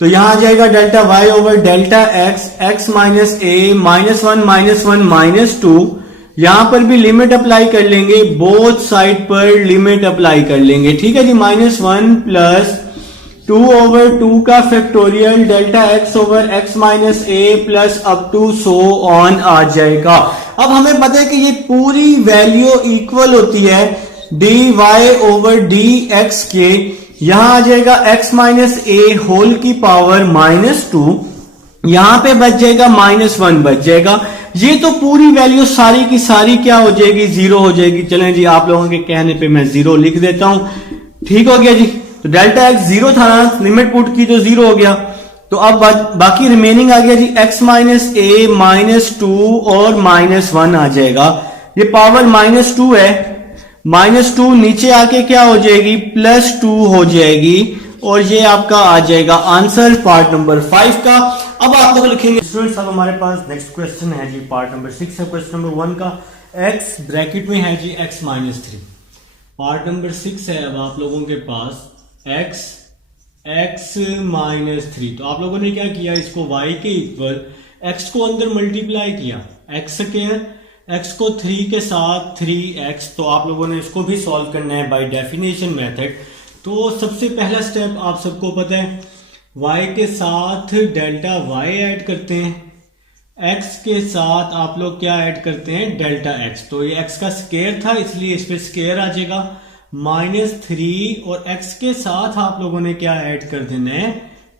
तो यहां आ जाएगा delta y over delta x, x minus a, -1 -2, यहां पर भी लिमिट अप्लाई कर लेंगे, बोथ साइड पर लिमिट अप्लाई कर लेंगे, ठीक है जी। -1 प्लस 2/2 का factorial delta x over x minus a plus up to so on आ जाएगा। अब हमें पता है कि ये पूरी वैल्यू इक्वल होती है D Y over D X के, यहां आ जाएगा एक्स माइनस ए होल की पावर -2, यहां पे बच जाएगा -1 बच जाएगा। ये तो पूरी वैल्यू सारी की सारी क्या हो जाएगी, 0 हो जाएगी। चलें जी, आप लोगों के कहने पे मैं 0 लिख देता हूं, ठीक हो गया जी। तो डेल्टा एक्स 0 था ना, लिमिट पुट की तो 0 हो गया। तो अब बाकी रिमेनिंग आ गया जी एक्स माइनस ए -2 और -1 आ जाएगा। ये पावर -2 है, -2 नीचे आके क्या हो जाएगी, +2 हो जाएगी, और ये आपका आ जाएगा आंसर पार्ट नंबर 5 का। अब आप लोग लिखेंगे स्टूडेंट्स, अब हमारे पास नेक्स्ट क्वेश्चन है जी पार्ट नंबर 6 है। क्वेश्चन नंबर 1 का x ब्रैकेट में है जी x -3, पार्ट नंबर 6 है। अब आप लोगों के पास x -3, तो आप लोगों ने क्या किया, इसको y के इक्वल x को अंदर मल्टीप्लाई किया, x स्क्वायर, x को 3 के साथ 3x, तो आप लोगों ने इसको भी सॉल्व करना है बाय डेफिनेशन मेथड। तो सबसे पहला स्टेप आप सबको पता है, y के साथ डेल्टा y ऐड करते हैं, x के साथ आप लोग क्या ऐड करते हैं, डेल्टा x। तो ये x का स्क्वायर था इसलिए इस पे स्क्वायर आ जाएगा, -3, और x के साथ आप लोगों ने क्या ऐड कर देना है,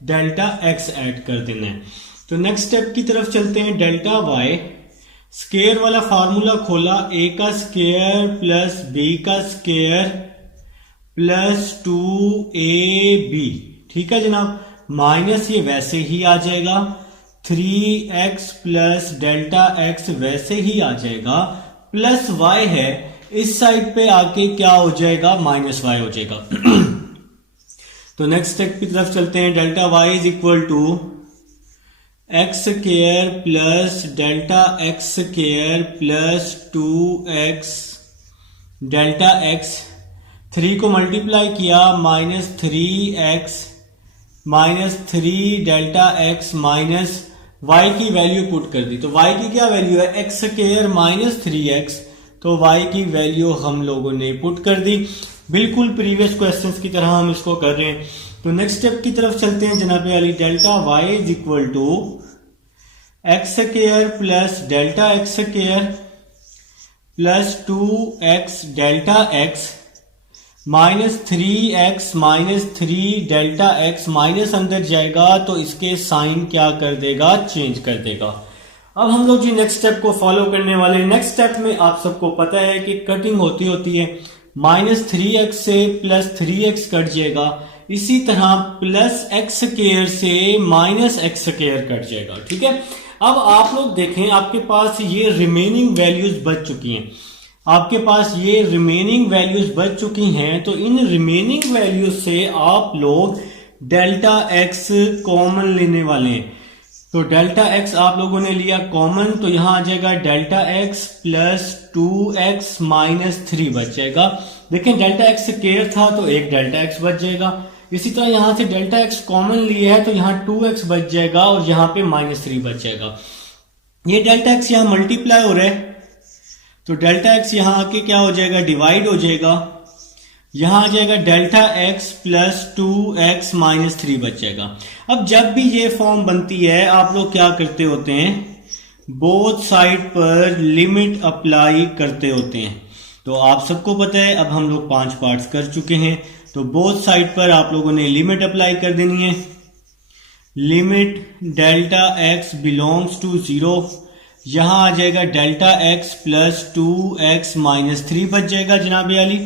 डेल्टा x ऐड कर देना है। तो नेक्स्ट स्टेप की तरफ चलते हैं, डेल्टा y स्क्वायर वाला फार्मूला खोला, a का स्क्वायर प्लस b का स्क्वायर प्लस 2ab, ठीक है जनाब, माइनस ये वैसे ही आ जाएगा, 3x प्लस डेल्टा x वैसे ही आ जाएगा, प्लस y है, इस साइड पे आके क्या हो जाएगा, -y हो जाएगा। तो नेक्स्ट स्टेप की तरफ चलते हैं, delta y is equal to x square plus delta x square plus 2x delta x, 3 को मल्टीप्लाई किया, -3x -3 delta x minus y की वैल्यू पुट कर दी। तो y की क्या वैल्यू है, एक्स स्क्वायर -3x, तो y की वैल्यू हम लोगों ने पुट कर दी, बिल्कुल प्रीवियस क्वेश्चंस की तरह हम इसको कर रहे हैं। तो नेक्स्ट स्टेप की तरफ चलते हैं जनाब Ali, delta y is equal to x square plus delta x square plus 2x delta x -3x -3 delta x, minus अंदर जाएगा तो इसके साइन क्या कर देगा, चेंज कर देगा। अब हम लोग जी नेक्स्ट स्टेप को फॉलो करने वाले हैं। नेक्स्ट स्टेप में आप सबको पता है कि कटिंग होती है, -3x से +3x कट जाएगा, इसी तरह +x स्क्वायर से -x स्क्वायर कट जाएगा, ठीक है। अब आप लोग देखें, आपके पास ये रिमेनिंग वैल्यूज बच चुकी हैं, आपके पास ये रिमेनिंग वैल्यूज बच चुकी हैं, तो इन रिमेनिंग वैल्यूज से आप लोग डेल्टा x कॉमन लेने वाले हैं। तो डेल्टा x आप लोगों ने लिया कॉमन, तो यहां आ जाएगा डेल्टा x प्लस 2x -3 बच जाएगा। देखें डेल्टा x स्क्वायर था तो एक डेल्टा x बच जाएगा, इसी तरह यहां से डेल्टा एक्स कॉमन लिए है तो यहाँ 2x बच जाएगा और यहाँ पे -3 बच जाएगा। ये डेल्टा एक्स यहाँ मल्टीप्लाई हो रहा है तो डेल्टा एक्स यहाँ आके क्या हो जाएगा, डिवाइड हो जाएगा। यहां आ जाएगा डेल्टा एक्स प्लस 2x -3 बच जाएगा। अब जब भी ये फॉर्म बनती है आप लोग क्या करते होते हैं, बोथ साइड पर लिमिट अप्लाई करते होते हैं। तो आप सबको पता है, अब हम लोग 5 पार्ट्स कर चुके हैं, तो बोथ साइड पर आप लोगों ने लिमिट अप्लाई कर देनी है। Limit delta x belongs to 0, यहां आ जाएगा डेल्टा एक्स प्लस 2x -3 बच जाएगा जनाब आली।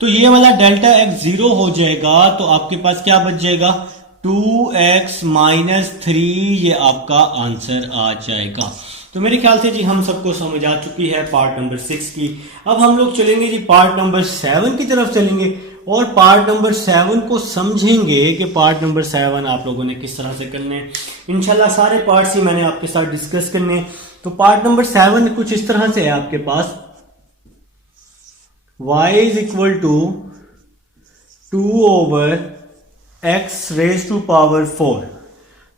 तो ये वाला डेल्टा एक्स 0 हो जाएगा तो आपके पास क्या बच जाएगा, 2x -3, ये आपका आंसर आ जाएगा। तो मेरे ख्याल से जी हम सबको समझ आ चुकी है पार्ट नंबर 6 की। अब हम लोग चलेंगे जी पार्ट नंबर 7 की तरफ चलेंगे और पार्ट नंबर 7 को समझेंगे कि पार्ट नंबर 7 आप लोगों ने किस तरह से करने हैं। इंशाल्लाह सारे पार्ट्स ही मैंने आपके साथ डिस्कस करने हैं। तो पार्ट नंबर 7 कुछ इस तरह से है आपके पास, y is equal to 2/x⁴।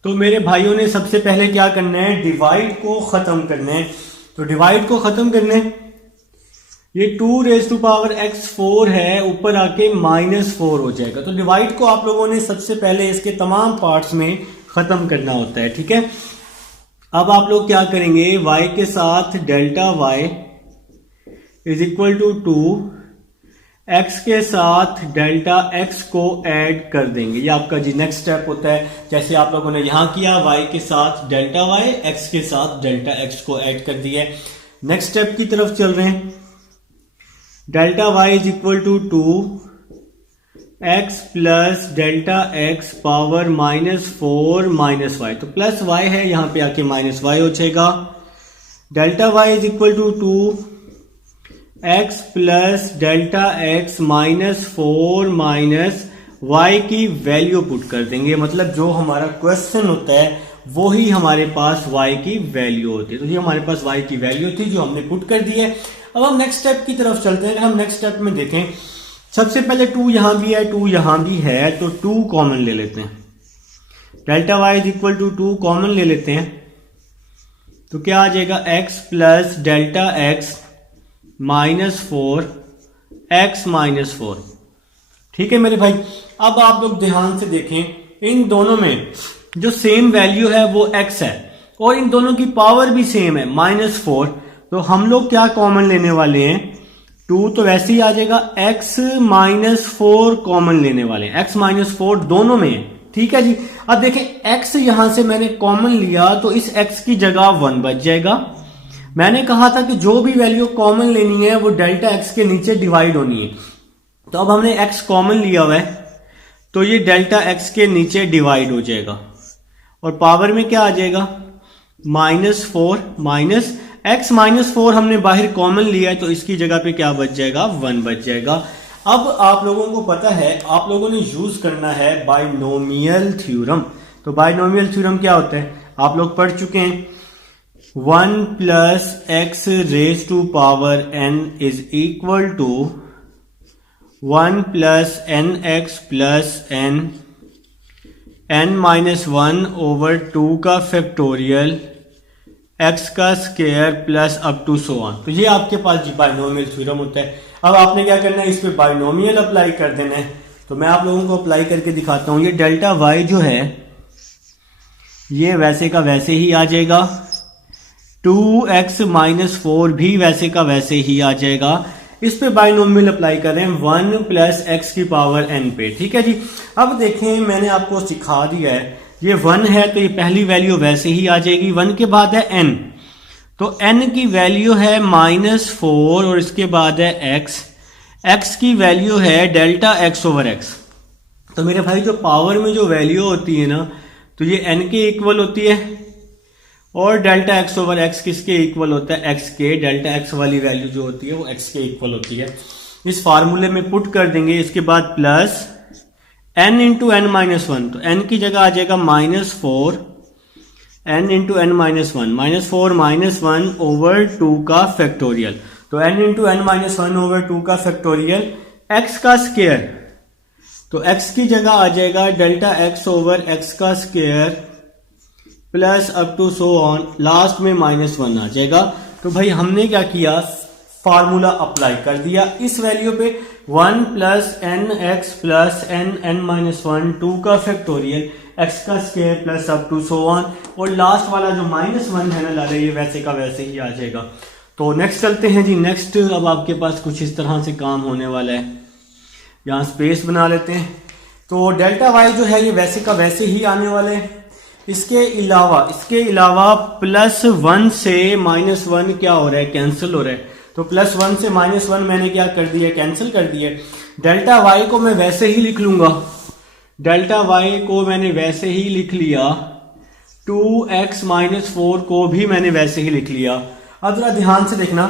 तो मेरे भाइयों ने सबसे पहले क्या करना है, डिवाइड को खत्म करना है। तो डिवाइड को खत्म करना है, ये 2⁴ है, ऊपर आके -4 हो जाएगा। तो डिवाइड को आप लोगों ने सबसे पहले इसके तमाम पार्ट्स में खत्म करना होता है, ठीक है। अब आप लोग क्या करेंगे, y के साथ delta y is equal to 2, x के साथ डेल्टा x को ऐड कर देंगे। ये आपका जी नेक्स्ट स्टेप होता है। जैसे आप लोगों ने यहां किया, y के साथ डेल्टा y, x के साथ डेल्टा x को ऐड कर दिया। नेक्स्ट स्टेप की तरफ चल रहे हैं। Delta y is equal to 2x plus delta x power -4 -y। तो प्लस y है, यहां पे आके -y हो जाएगा। Delta y is equal to 2x plus delta x -4 y की वैल्यू पुट कर देंगे। मतलब जो हमारा क्वेश्चन होता है वो ही हमारे पास y की वैल्यू होती है। तो ये हमारे पास y की वैल्यू थी जो हमने पुट कर दी है। अब हम नेक्स्ट स्टेप की तरफ चलते हैं। हम नेक्स्ट स्टेप में देखें, सबसे पहले 2 यहां भी है, 2 यहां भी है, तो 2 कॉमन ले लेते हैं। Delta y is equal to 2 common ले लेते हैं तो क्या आ जाएगा, x plus delta x -4 x -4। ठीक है मेरे भाई। अब आप लोग ध्यान से देखें, इन दोनों में जो सेम वैल्यू है वो x है और इन दोनों की पावर भी सेम है -4। तो हम लोग क्या कॉमन लेने वाले हैं, 2 तो वैसे ही आ जाएगा, x -4 कॉमन लेने वाले हैं। x -4 दोनों में है, ठीक है जी। अब देखें x यहां से मैंने कॉमन लिया तो इस x की जगह 1 बच जाएगा। मैंने कहा था कि जो भी वैल्यू कॉमन लेनी है वो डेल्टा x के नीचे डिवाइड होनी है। तो अब हमने x कॉमन लिया हुआ है तो ये डेल्टा x के नीचे डिवाइड हो जाएगा और पावर में क्या आ जाएगा, -4 माइनस x -4 हमने बाहर कॉमन लिया है तो इसकी जगह पे क्या बच जाएगा, 1 बच जाएगा। अब आप लोगों को पता है, आप लोगों ने यूज करना है बाइनोमियल थ्योरम। तो बाइनोमियल थ्योरम क्या होता है, आप लोग पढ़ चुके हैं। 1 plus x raise to power n is equal to 1 plus n x plus n -1/2 का फैक्टोरियल x का square plus up to so on. तो ये आपके पास बाइनोमियल थ्योरम होता है। अब आपने क्या करना है, इस पे बाइनोमियल अप्लाई कर देना है। तो मैं आप लोगों को अप्लाई करके दिखाता हूं। ये डेल्टा y जो है ये वैसे का वैसे ही आ जाएगा, 2x -4 भी वैसे का वैसे ही आ जाएगा। इस पे बाइनोमियल अप्लाई कर रहे हैं 1 प्लस एक्स की पावर n पे, ठीक है जी। अब देखें मैंने आपको सिखा दिया है, ये 1 है तो ये पहली वैल्यू वैसे ही आ जाएगी। 1 के बाद है n, तो n की वैल्यू है -4 और इसके बाद है x। x की वैल्यू है डेल्टा x/x। तो मेरे भाई जो पावर में जो वैल्यू होती है ना, तो ये n के इक्वल होती है और डेल्टा x/x किसके इक्वल होता है, x के। डेल्टा x वाली वैल्यू जो होती है वो x के इक्वल होती है। इस फार्मूले में पुट कर देंगे। इसके बाद प्लस n इंटू n -1, तो n की जगह आ जाएगा -4 n इंटू n -1, -4 -1/2 का फैक्टोरियल। तो n इंटू n -1/2 का फैक्टोरियल, x का स्क्वायर तो x की जगह आ जाएगा डेल्टा x ओवर x का square plus up to so on, last में -1 आ जाएगा। तो भाई हमने क्या किया, फार्मूला अप्लाई कर दिया इस वैल्यू पे 1 plus n x plus n -1 2 का फैक्टोरियल x का square plus up to so on, और लास्ट वाला जो -1 है ना ला रहे, ये वैसे का वैसे ही आ जाएगा। तो नेक्स्ट चलते हैं जी। नेक्स्ट अब आपके पास कुछ इस तरह से काम होने वाला है, यहाँ स्पेस बना लेते हैं। तो डेल्टा वाई जो है ये वैसे का वैसे ही आने वाले हैं। इसके अलावा +1 से -1 क्या हो रहा है, कैंसिल हो रहा है। तो +1 से -1 मैंने क्या कर दिया, कैंसिल कर दिया। डेल्टा वाई को मैं वैसे ही लिख लूंगा, डेल्टा वाई को मैंने वैसे ही लिख लिया, 2x - 4 को भी मैंने वैसे ही लिख लिया। अब जरा ध्यान से देखना,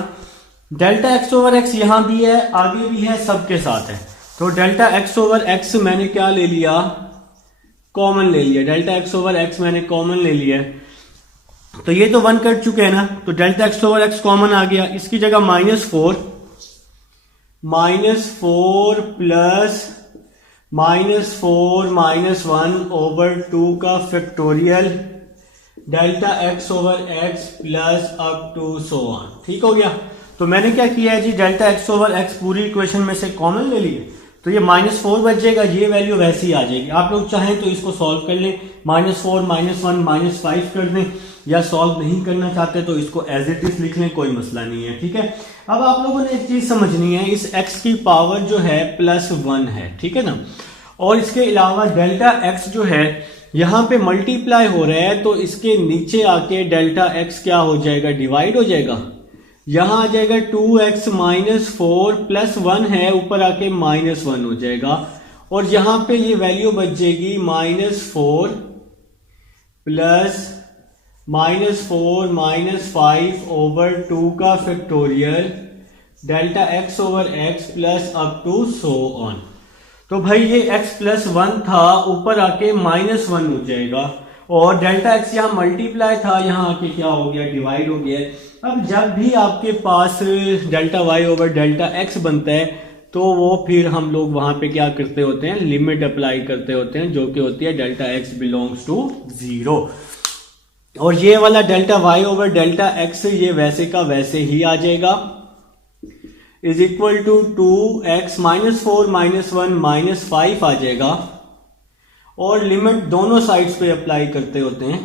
डेल्टा x ओवर x यहां भी है, आगे भी है, सबके साथ है। तो डेल्टा x ओवर x मैंने क्या ले लिया, कॉमन ले लिया। डेल्टा x ओवर x मैंने कॉमन ले लिया। तो ये तो 1 कट चुके हैं ना, तो delta x over x common आ गया। इसकी जगह -4 प्लस -4 -1 ओवर 2 का factorial delta x over x plus up to so on. ठीक हो गया। तो मैंने क्या किया है जी, डेल्टा x ओवर x पूरी इक्वेशन में से कॉमन ले लिए, तो ये -4 बच जाएगा, ये वैल्यू वैसे ही आ जाएगी। आप लोग चाहें तो इसको सॉल्व कर लें, -4 -1 -5 कर दें, या सॉल्व नहीं करना चाहते तो इसको एज इट इज लिख लें, कोई मसला नहीं है। ठीक है। अब आप लोगों ने एक चीज समझनी है, इस x की पावर जो है +1 है, ठीक है ना। और इसके अलावा डेल्टा x जो है यहां पे मल्टीप्लाई हो रहा है, तो इसके नीचे आके डेल्टा x क्या हो जाएगा, डिवाइड हो जाएगा। यहां आ जाएगा 2x - 4 +1 है, ऊपर आके -1 हो जाएगा। और यहां पे ये वैल्यू बच जाएगी -4 प्लस -4 -5 ओवर 2 का factorial delta x over x plus up to so on. तो भाई ये x+1 था, ऊपर आके -1 हो जाएगा, और डेल्टा x यहाँ मल्टीप्लाई था, यहाँ आके क्या हो गया, डिवाइड हो गया। अब जब भी आपके पास delta y over delta x बनता है, तो वो फिर हम लोग वहां पे क्या करते होते हैं, लिमिट अप्लाई करते होते हैं, जो कि होती है डेल्टा x बिलोंग्स टू 0। और ये वाला delta y over delta x ये वैसे का वैसे ही आ जाएगा, इज इक्वल टू 2x -4 -1 -5 आ जाएगा। और लिमिट दोनों साइड्स पे अप्लाई करते होते हैं।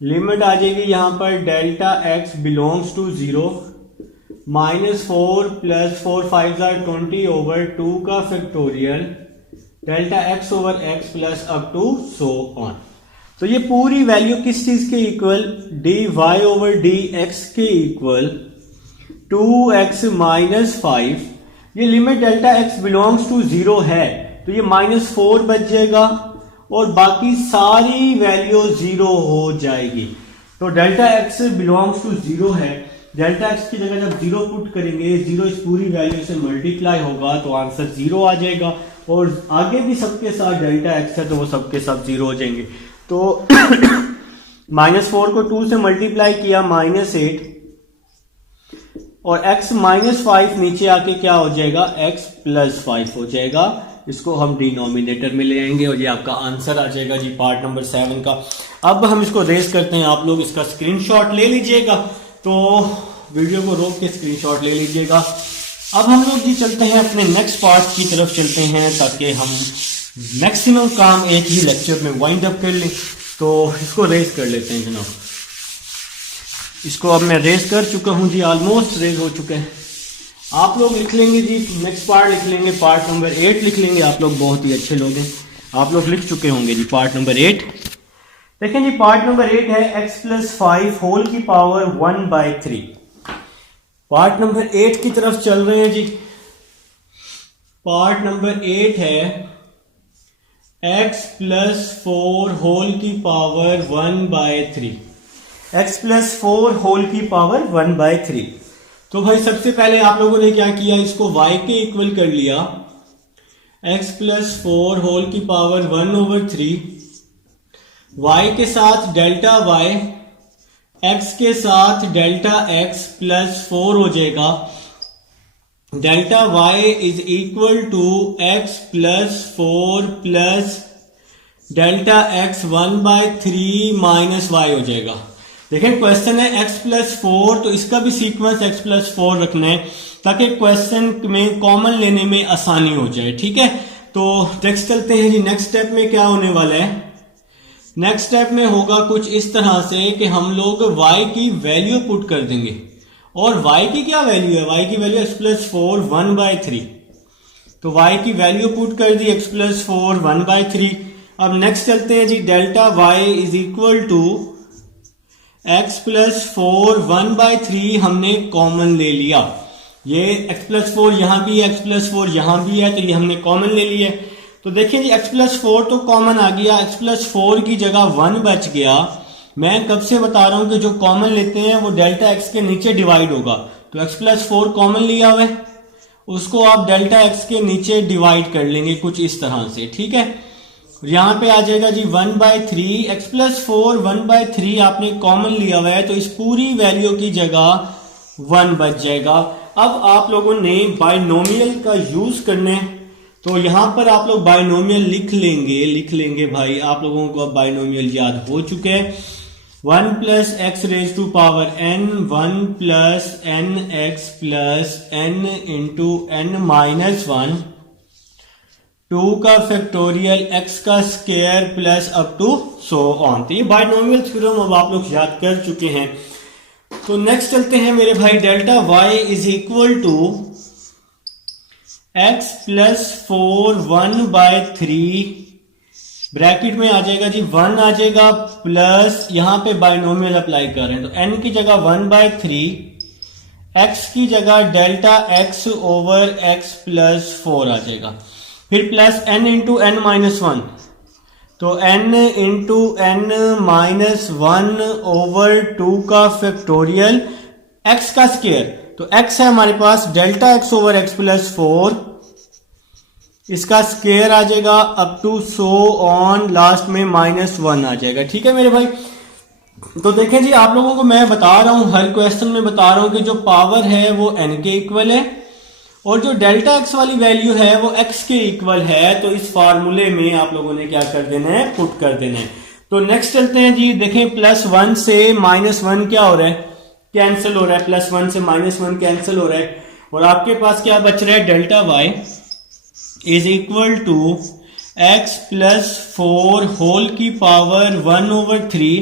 लिमिट आ जाएगी यहां पर delta x belongs to 0, -4 plus 4 5 20 over 2 का factorial delta x over x plus up to so on. तो ये पूरी वैल्यू किस चीज के इक्वल, dy ओवर dx के इक्वल 2x - 5। ये limit delta x belongs to 0 है, तो ये -4 बच जाएगा, और बाकी सारी वैल्यू 0 हो जाएगी। तो डेल्टा x बिलोंग्स टू 0 है, डेल्टा x की जगह जब 0 पुट करेंगे, 0 इस पूरी वैल्यू से मल्टीप्लाई होगा, तो आंसर 0 आ जाएगा। और आगे भी सबके साथ डेल्टा x है, तो वो सबके सब 0 हो जाएंगे। तो -4 को 2 से मल्टीप्लाई किया, -8, और x -5 नीचे आके क्या हो जाएगा, x +5 हो जाएगा। इसको हम डिनोमिनेटर में ले आएंगे, और ये आपका आंसर आ जाएगा जी पार्ट नंबर 7 का। अब हम इसको रेस करते हैं, आप लोग इसका स्क्रीनशॉट ले लीजिएगा, तो वीडियो को रोक के स्क्रीनशॉट ले लीजिएगा। अब हम लोग जी चलते हैं अपने नेक्स्ट पार्ट की तरफ चलते हैं, ताकि हम मैक्सिमम काम एक ही लेक्चर में वाइंड अप कर लें। तो इसको रेस कर लेते हैं जनाब। इसको अब मैं रेस कर चुका हूं जी, ऑलमोस्ट रेस हो चुका है। आप लोग लिख लेंगे जी, नेक्स्ट पार्ट लिख लेंगे, पार्ट नंबर 8 लिख लेंगे। आप लोग बहुत ही अच्छे लोग हैं, आप लोग लिख चुके होंगे जी पार्ट नंबर 8। देखें जी, पार्ट नंबर 8 है x + 5 होल की पावर 1/3। पार्ट नंबर 8 की तरफ चल रहे हैं जी। पार्ट नंबर 8 है x + 4 होल की पावर 1/3। x + 4 होल की पावर 1/3। तो भाई सबसे पहले आप लोगों ने क्या किया, इसको y के इक्वल कर लिया, x + 4 होल की पावर 1/3। y के साथ डेल्टा y, x के साथ डेल्टा x + 4 हो जाएगा। Delta y is equal to x plus 4 plus delta x 1/3 minus y हो जाएगा। देखें क्वेश्चन है x प्लस 4, तो इसका भी सीक्वेंस x प्लस 4 रखना है ताकि क्वेश्चन में कॉमन लेने में आसानी हो जाए। ठीक है, तो नेक्स्ट चलते हैं जी। नेक्स्ट स्टेप में क्या होने वाला है? नेक्स्ट स्टेप में होगा कुछ इस तरह से कि हम लोग y की वैल्यू पुट कर देंगे। और y की क्या वैल्यू है? y की वैल्यू x प्लस 4 1/3। तो y की वैल्यू पुट कर दी x प्लस 4 1/3। अब नेक्स्ट चलते हैं जी। Delta y is equal to x plus 4 1/3 हमने कॉमन ले लिया। ये x प्लस 4 यहां भी है, x प्लस 4 यहां भी है, तो ये हमने कॉमन ले लिया। तो देखिए जी x प्लस 4 तो कॉमन आ गया, x प्लस 4 की जगह 1 बच गया। मैं कब से बता रहा हूं कि जो कॉमन लेते हैं वो डेल्टा x के नीचे डिवाइड होगा। तो x प्लस 4 कॉमन लिया हुआ है, उसको आप डेल्टा x के नीचे डिवाइड कर लेंगे कुछ इस तरह से। ठीक है, यहां पे आ जाएगा जी 1/3। x प्लस 4 1/3 आपने कॉमन लिया हुआ है, तो इस पूरी वैल्यू की जगह 1 बच जाएगा। अब आप लोगों ने बाइनोमियल का यूज करना है, तो यहां पर आप लोग बाइनोमियल लिख लेंगे भाई। आप लोगों को अब बाइनोमियल याद हो चुके हैं। 1 plus x raise to power n, 1 plus n x plus n into n minus 1, 2 का फैक्टोरियल x का square plus up to so on. तो ये बाइनोमियल थ्योरम अब आप लोग याद कर चुके हैं। तो नेक्स्ट चलते हैं मेरे भाई। Delta y is equal to x plus 4 1/3 bracket में आ जाएगा जी 1 आ जाएगा प्लस यहां पे बाइनोमियल अप्लाई कर रहे हैं, तो n की जगह 1/3, x की जगह delta x over x plus 4 आ जाएगा। फिर plus n into n minus 1, तो n into n minus 1 over 2 का फैक्टोरियल x का स्क्वायर। तो x है हमारे पास delta x over x plus 4, इसका स्क्वायर आ जाएगा up to so on, last में माइनस 1 आ जाएगा। ठीक है मेरे भाई, तो देखें जी आप लोगों को मैं बता रहा हूं, हर क्वेश्चन में बता रहा हूं कि जो पावर है वो n के इक्वल है और जो डेल्टा x वाली वैल्यू है वो x के इक्वल है। तो इस फार्मूले में आप लोगों ने क्या कर देना है? पुट कर देना है। तो नेक्स्ट चलते हैं जी। देखें प्लस 1 से माइनस 1 क्या हो रहा है? कैंसिल हो रहा है। प्लस 1 से माइनस 1 कैंसिल हो रहा है और आपके पास क्या बच रहा है? Delta y is equal to x plus 4 whole की power 1/3।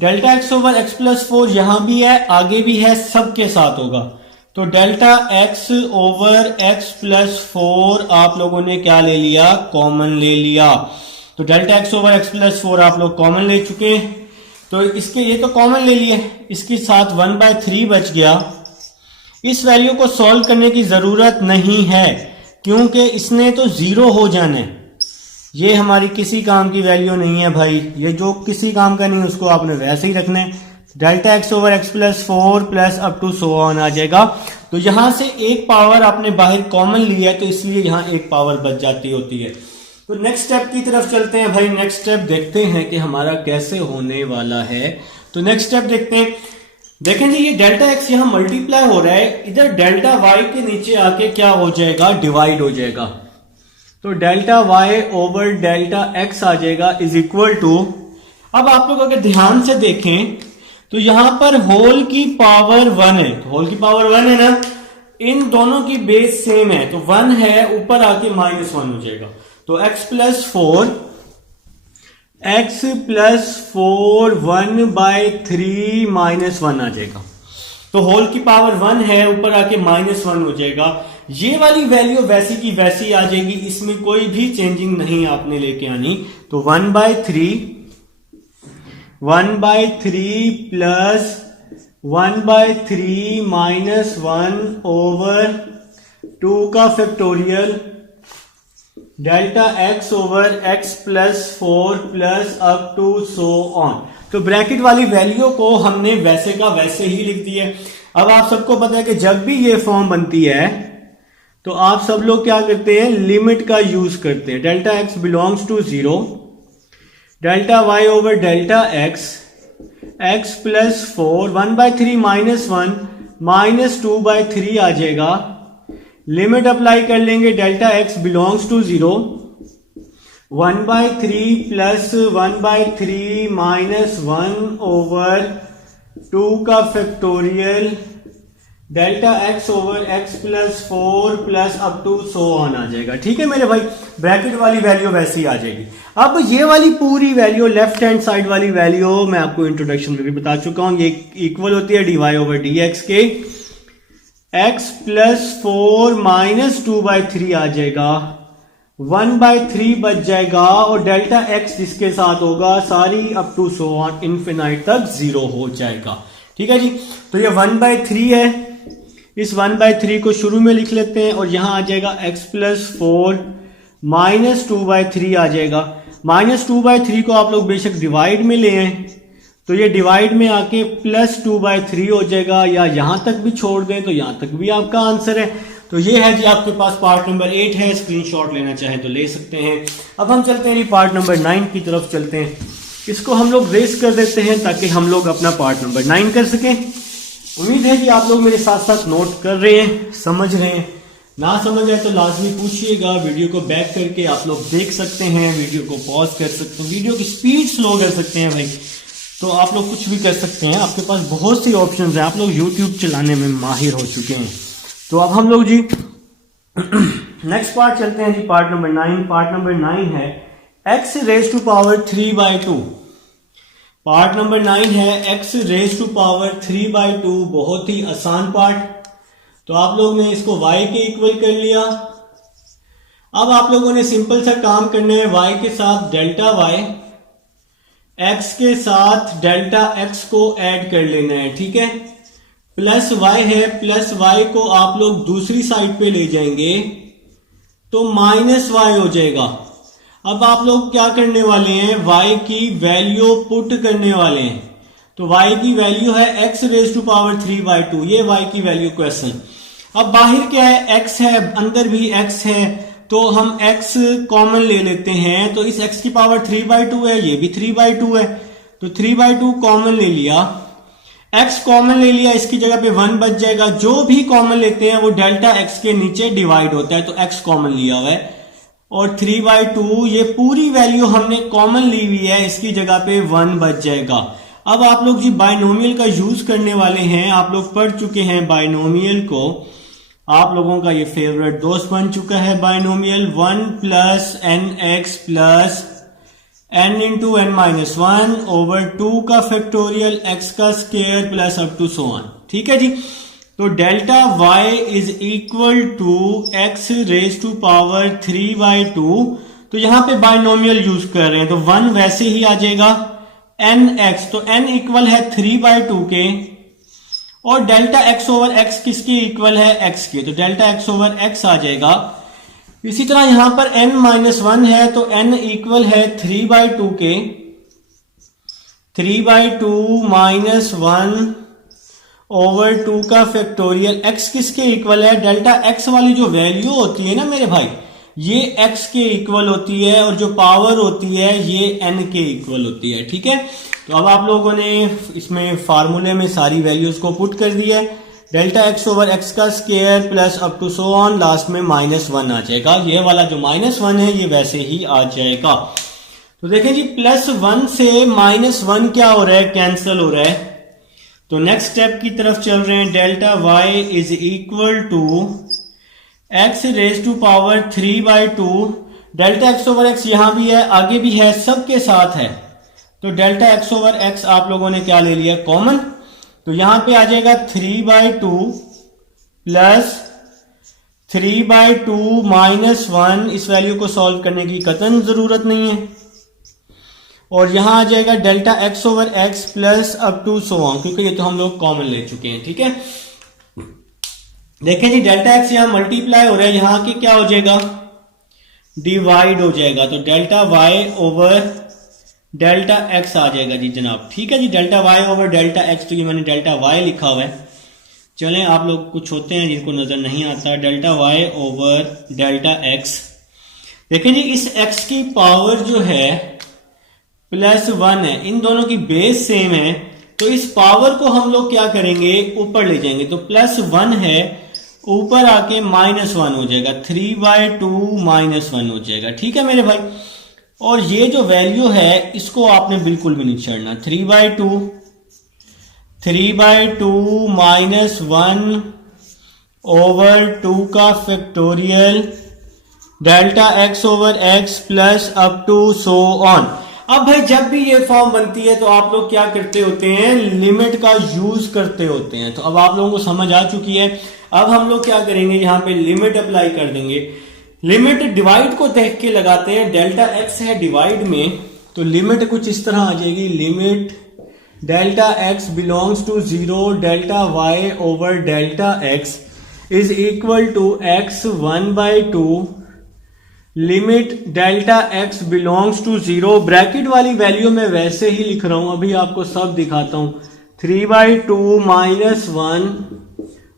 Delta x over x plus 4 यहां भी है, आगे भी है, सबके साथ होगा। तो delta x over x plus 4 आप लोगों ने क्या ले लिया? कॉमन ले लिया। तो delta x over x plus 4 आप लोग कॉमन ले चुके, तो इसके ये तो कॉमन ले लिए, इसके साथ 1/3 बच गया। इस वैल्यू को सॉल्व करने की जरूरत नहीं है क्योंकि इसने तो 0 हो जाना है। ये हमारी किसी काम की वैल्यू नहीं है भाई, ये जो किसी काम का नहीं है उसको आपने वैसे ही रखना है। Delta x over x plus 4 plus up to so on आ जाएगा। तो यहां से एक पावर आपने बाहर कॉमन लिया है, तो इसलिए यहां एक पावर बच जाती होती है। तो नेक्स्ट स्टेप की तरफ चलते हैं भाई। नेक्स्ट स्टेप देखते हैं कि हमारा कैसे होने वाला है। तो नेक्स्ट स्टेप देखते हैं। देखें जी ये डेल्टा x यहां मल्टीप्लाई हो रहा है, इधर डेल्टा y के नीचे आके क्या हो जाएगा? डिवाइड हो जाएगा। तो delta y over delta x आ जाएगा इज इक्वल टू, अब आप लोग अगर ध्यान से देखें तो यहां पर होल की पावर 1 है, तो होल की पावर 1 है ना, इन दोनों की बेस सेम है, तो 1 है ऊपर आके माइनस 1 हो जाएगा। तो x प्लस 4 1/3 माइनस 1 आ जाएगा। तो होल की पावर 1 है, ऊपर आके माइनस 1 हो जाएगा। ये वाली वैल्यू वैसी की वैसी आ जाएगी, इसमें कोई भी चेंजिंग नहीं आपने लेके आनी। तो 1/3 प्लस 1/3 माइनस 1 ओवर 2 का factorial delta x over x plus 4 plus up to so on. तो ब्रैकेट वाली वैल्यू को हमने वैसे का वैसे ही लिख दिया। अब आप सबको पता है कि जब भी ये फॉर्म बनती है तो आप सब लोग क्या करते हैं? लिमिट का यूज करते हैं। Delta x belongs to 0, delta y over delta x plus 4 1/3 minus 1 minus 2/3 आ जाएगा लिमिट अप्लाई कर लेंगे delta x belongs to 0, 1/3 plus 1/3 minus 1/2 का factorial delta x over x plus 4 plus up to so on आ जाएगा। ठीक है मेरे भाई, ब्रैकेट वाली वैल्यू वैसी आ जाएगी। अब ये वाली पूरी वैल्यू, लेफ्ट हैंड साइड वाली वैल्यू मैं आपको इंट्रोडक्शन में भी बता चुका हूं, ये इक्वल होती है dy ओवर dx के। x प्लस 4 माइनस 2/3 आ जाएगा, 1/3 बच जाएगा, और डेल्टा x जिसके साथ होगा सारी up to so on infinite तक 0 हो जाएगा। ठीक है जी, तो ये 1/3 है, इस 1/3 को शुरू में लिख लेते हैं, और यहां आ जाएगा x प्लस 4 माइनस 2/3 आ जाएगा। माइनस 2/3 को आप लोग बेशक डिवाइड में ले आए तो ये डिवाइड में आके प्लस 2/3 हो जाएगा, या यहां तक भी छोड़ दें तो यहां तक भी आपका आंसर है। तो ये है जी आपके पास पार्ट नंबर 8 है, स्क्रीनशॉट लेना चाहें तो ले सकते हैं। अब हम चलते हैं जी पार्ट नंबर 9 की तरफ चलते हैं। इसको हम लोग रेस कर देते हैं ताकि हम लोग अपना पार्ट नंबर 9 कर सकें। उम्मीद है कि आप लोग मेरे साथ साथ नोट कर रहे हैं, समझ रहे हैं। ना समझ आए तो लाजमी पूछिएगा, वीडियो को बैक करके आप लोग देख सकते हैं, वीडियो को पॉज कर सकते हैं, वीडियो की स्पीड स्लो कर सकते हैं भाई, तो आप लोग कुछ भी कर सकते हैं। आपके पास बहुत सी ऑप्शंस हैं, आप लोग यूट्यूब चलाने में माहिर हो चुके हैं। तो अब हम लोग जी नेक्स्ट पार्ट चलते हैं जी, पार्ट नंबर 9। पार्ट नंबर 9 है x raise to power 3/2। Part number 9 है x रेज टू पावर 3/2, बहुत ही आसान पार्ट। तो आप लोग ने इसको y के इक्वल कर लिया। अब आप लोगों ने सिंपल सा काम करना है, y के साथ डेल्टा y, x के साथ डेल्टा x को ऐड कर लेना है। ठीक है, प्लस y है, प्लस y को आप लोग दूसरी साइड पे ले जाएंगे तो माइनस y हो जाएगा। अब आप लोग क्या करने वाले हैं, y की वैल्यू पुट करने वाले हैं। तो y की वैल्यू है x रेज टू पावर 3/2, ये y की वैल्यू क्वेश्चन। अब बाहर क्या है, x है, अंदर भी x है, तो हम x कॉमन ले लेते हैं। तो इस x की पावर 3/2 है, ये भी 3/2 है, तो 3/2 कॉमन ले लिया, x कॉमन ले लिया, इसकी जगह पे 1 बच जाएगा। जो भी कॉमन लेते हैं वो डेल्टा x के नीचे डिवाइड होता है, तो x कॉमन लिया हुआ है, और 3/2 ये पूरी वैल्यू हमने कॉमन ली हुई है, इसकी जगह पे 1 बच जाएगा। अब आप लोग जी बाइनोमियल का यूज करने वाले हैं, आप लोग पढ़ चुके हैं बाइनोमियल को, आप लोगों का ये फेवरेट दोस्त बन चुका है binomial. 1 plus nx plus n into n minus 1 over 2 का फैक्टोरियल x का square plus up to so on. ठीक है जी, तो delta y is equal to x raise to power 3/2। तो यहां पे बाइनोमियल यूज कर रहे हैं, तो 1 वैसे ही आ जाएगा, nx तो n इक्वल है 3/2 के, और डेल्टा x ओवर x किसके इक्वल है, x के, तो डेल्टा x ओवर x आ जाएगा। इसी तरह यहां पर n माइनस 1 है, तो n इक्वल है 3/2 के, 3/2 माइनस 1 ओवर 2 का फैक्टोरियल। x किसके इक्वल है, डेल्टा x वाली जो वैल्यू होती है ना मेरे भाई, ये x के इक्वल होती है, और जो पावर होती है ये n के इक्वल होती है। ठीक है, तो अब आप लोगों ने इसमें फार्मूले में सारी वैल्यूज को पुट कर दिया है, डेल्टा x ओवर x का square plus up to so on, last में -1 आ जाएगा। ये वाला जो -1 है ये वैसे ही आ जाएगा। तो देखें जी, +1 से -1 क्या हो रहा है, कैंसिल हो रहा है। तो नेक्स्ट स्टेप की तरफ चल रहे हैं, delta y is equal to x raise to power 3/2। Delta x over x यहां भी है, आगे भी है, सबके साथ है, तो डेल्टा x ओवर x आप लोगों ने क्या ले लिया, कॉमन। तो यहां पे आ जाएगा 3/2 प्लस 3/2 माइनस 1, इस वैल्यू को सॉल्व करने की कतन जरूरत नहीं है, और यहां आ जाएगा delta x over x plus up to so on, क्योंकि ये तो हम लोग कॉमन ले चुके हैं। ठीक है, देखें जी, डेल्टा x यहां मल्टीप्लाई हो रहा है, यहां के क्या हो जाएगा, डिवाइड हो जाएगा, तो delta y over delta x आ जाएगा जी जनाब। ठीक है जी, delta y over delta x, तो ये मैंने डेल्टा y लिखा हुआ है। चलें, आप लोग कुछ होते हैं जिनको नजर नहीं आता, delta y over delta x। देखें जी, इस x की पावर जो है +1 है, इन दोनों की बेस सेम है, तो इस पावर को हम लोग क्या करेंगे, ऊपर ले जाएंगे। तो +1 है ऊपर आके -1 हो जाएगा, 3/2 -1 हो जाएगा। ठीक है मेरे भाई, और ये जो वैल्यू है इसको आपने बिल्कुल भी नहीं छेड़ना। 3/2 -1 ओवर 2 का factorial delta x over x plus up to so on. अब भाई जब भी ये फॉर्म बनती है तो आप लोग क्या करते होते हैं, लिमिट का यूज करते होते हैं। तो अब आप लोगों को समझ आ चुकी है। अब हम लोग क्या करेंगे, यहां पे लिमिट अप्लाई कर देंगे। लिमिट डिवाइड को देख के लगाते हैं, डेल्टा x है डिवाइड में, तो लिमिट कुछ इस तरह आ जाएगी, limit delta x belongs to 0 delta y over delta x is equal to x 1/2 limit delta x belongs to 0। Bracket वाली वैल्यू में वैसे ही लिख रहा हूं, अभी आपको सब दिखाता हूं। 3/2 -1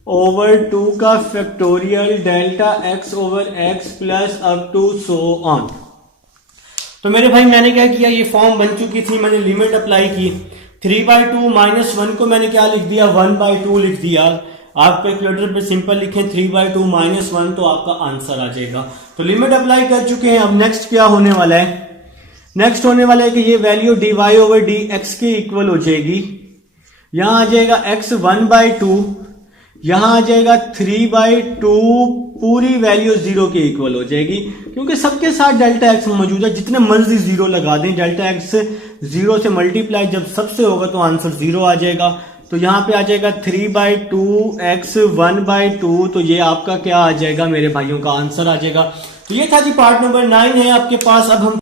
ओवर 2 का factorial delta x over x plus up to so on. तो मेरे भाई मैंने क्या किया, ये फॉर्म बन चुकी थी, मैंने लिमिट अप्लाई की। 3/2 -1 को मैंने क्या लिख दिया, 1/2 लिख दिया। आप कैलकुलेटर पे सिंपल लिखें 3/2 -1 तो आपका आंसर आ जाएगा। तो लिमिट अप्लाई कर चुके हैं। अब नेक्स्ट क्या होने वाला है, नेक्स्ट होने वाला है कि ये वैल्यू dy ओवर dx के इक्वल हो जाएगी। यहां आ जाएगा x 1/2, यहां आ जाएगा 3/2, पूरी वैल्यू 0 के इक्वल हो जाएगी, क्योंकि सबके साथ डेल्टा x मौजूद है। जितने मर्जी 0 लगा दें, डेल्टा x 0 से मल्टीप्लाई जब सबसे होगा तो आंसर 0 आ जाएगा। तो यहां पे आ जाएगा 3/2 x 1/2, तो ये आपका क्या आ जाएगा मेरे भाइयों का आंसर आ जाएगा। तो ये था जी पार्ट नंबर 9 है आपके पास। अब हम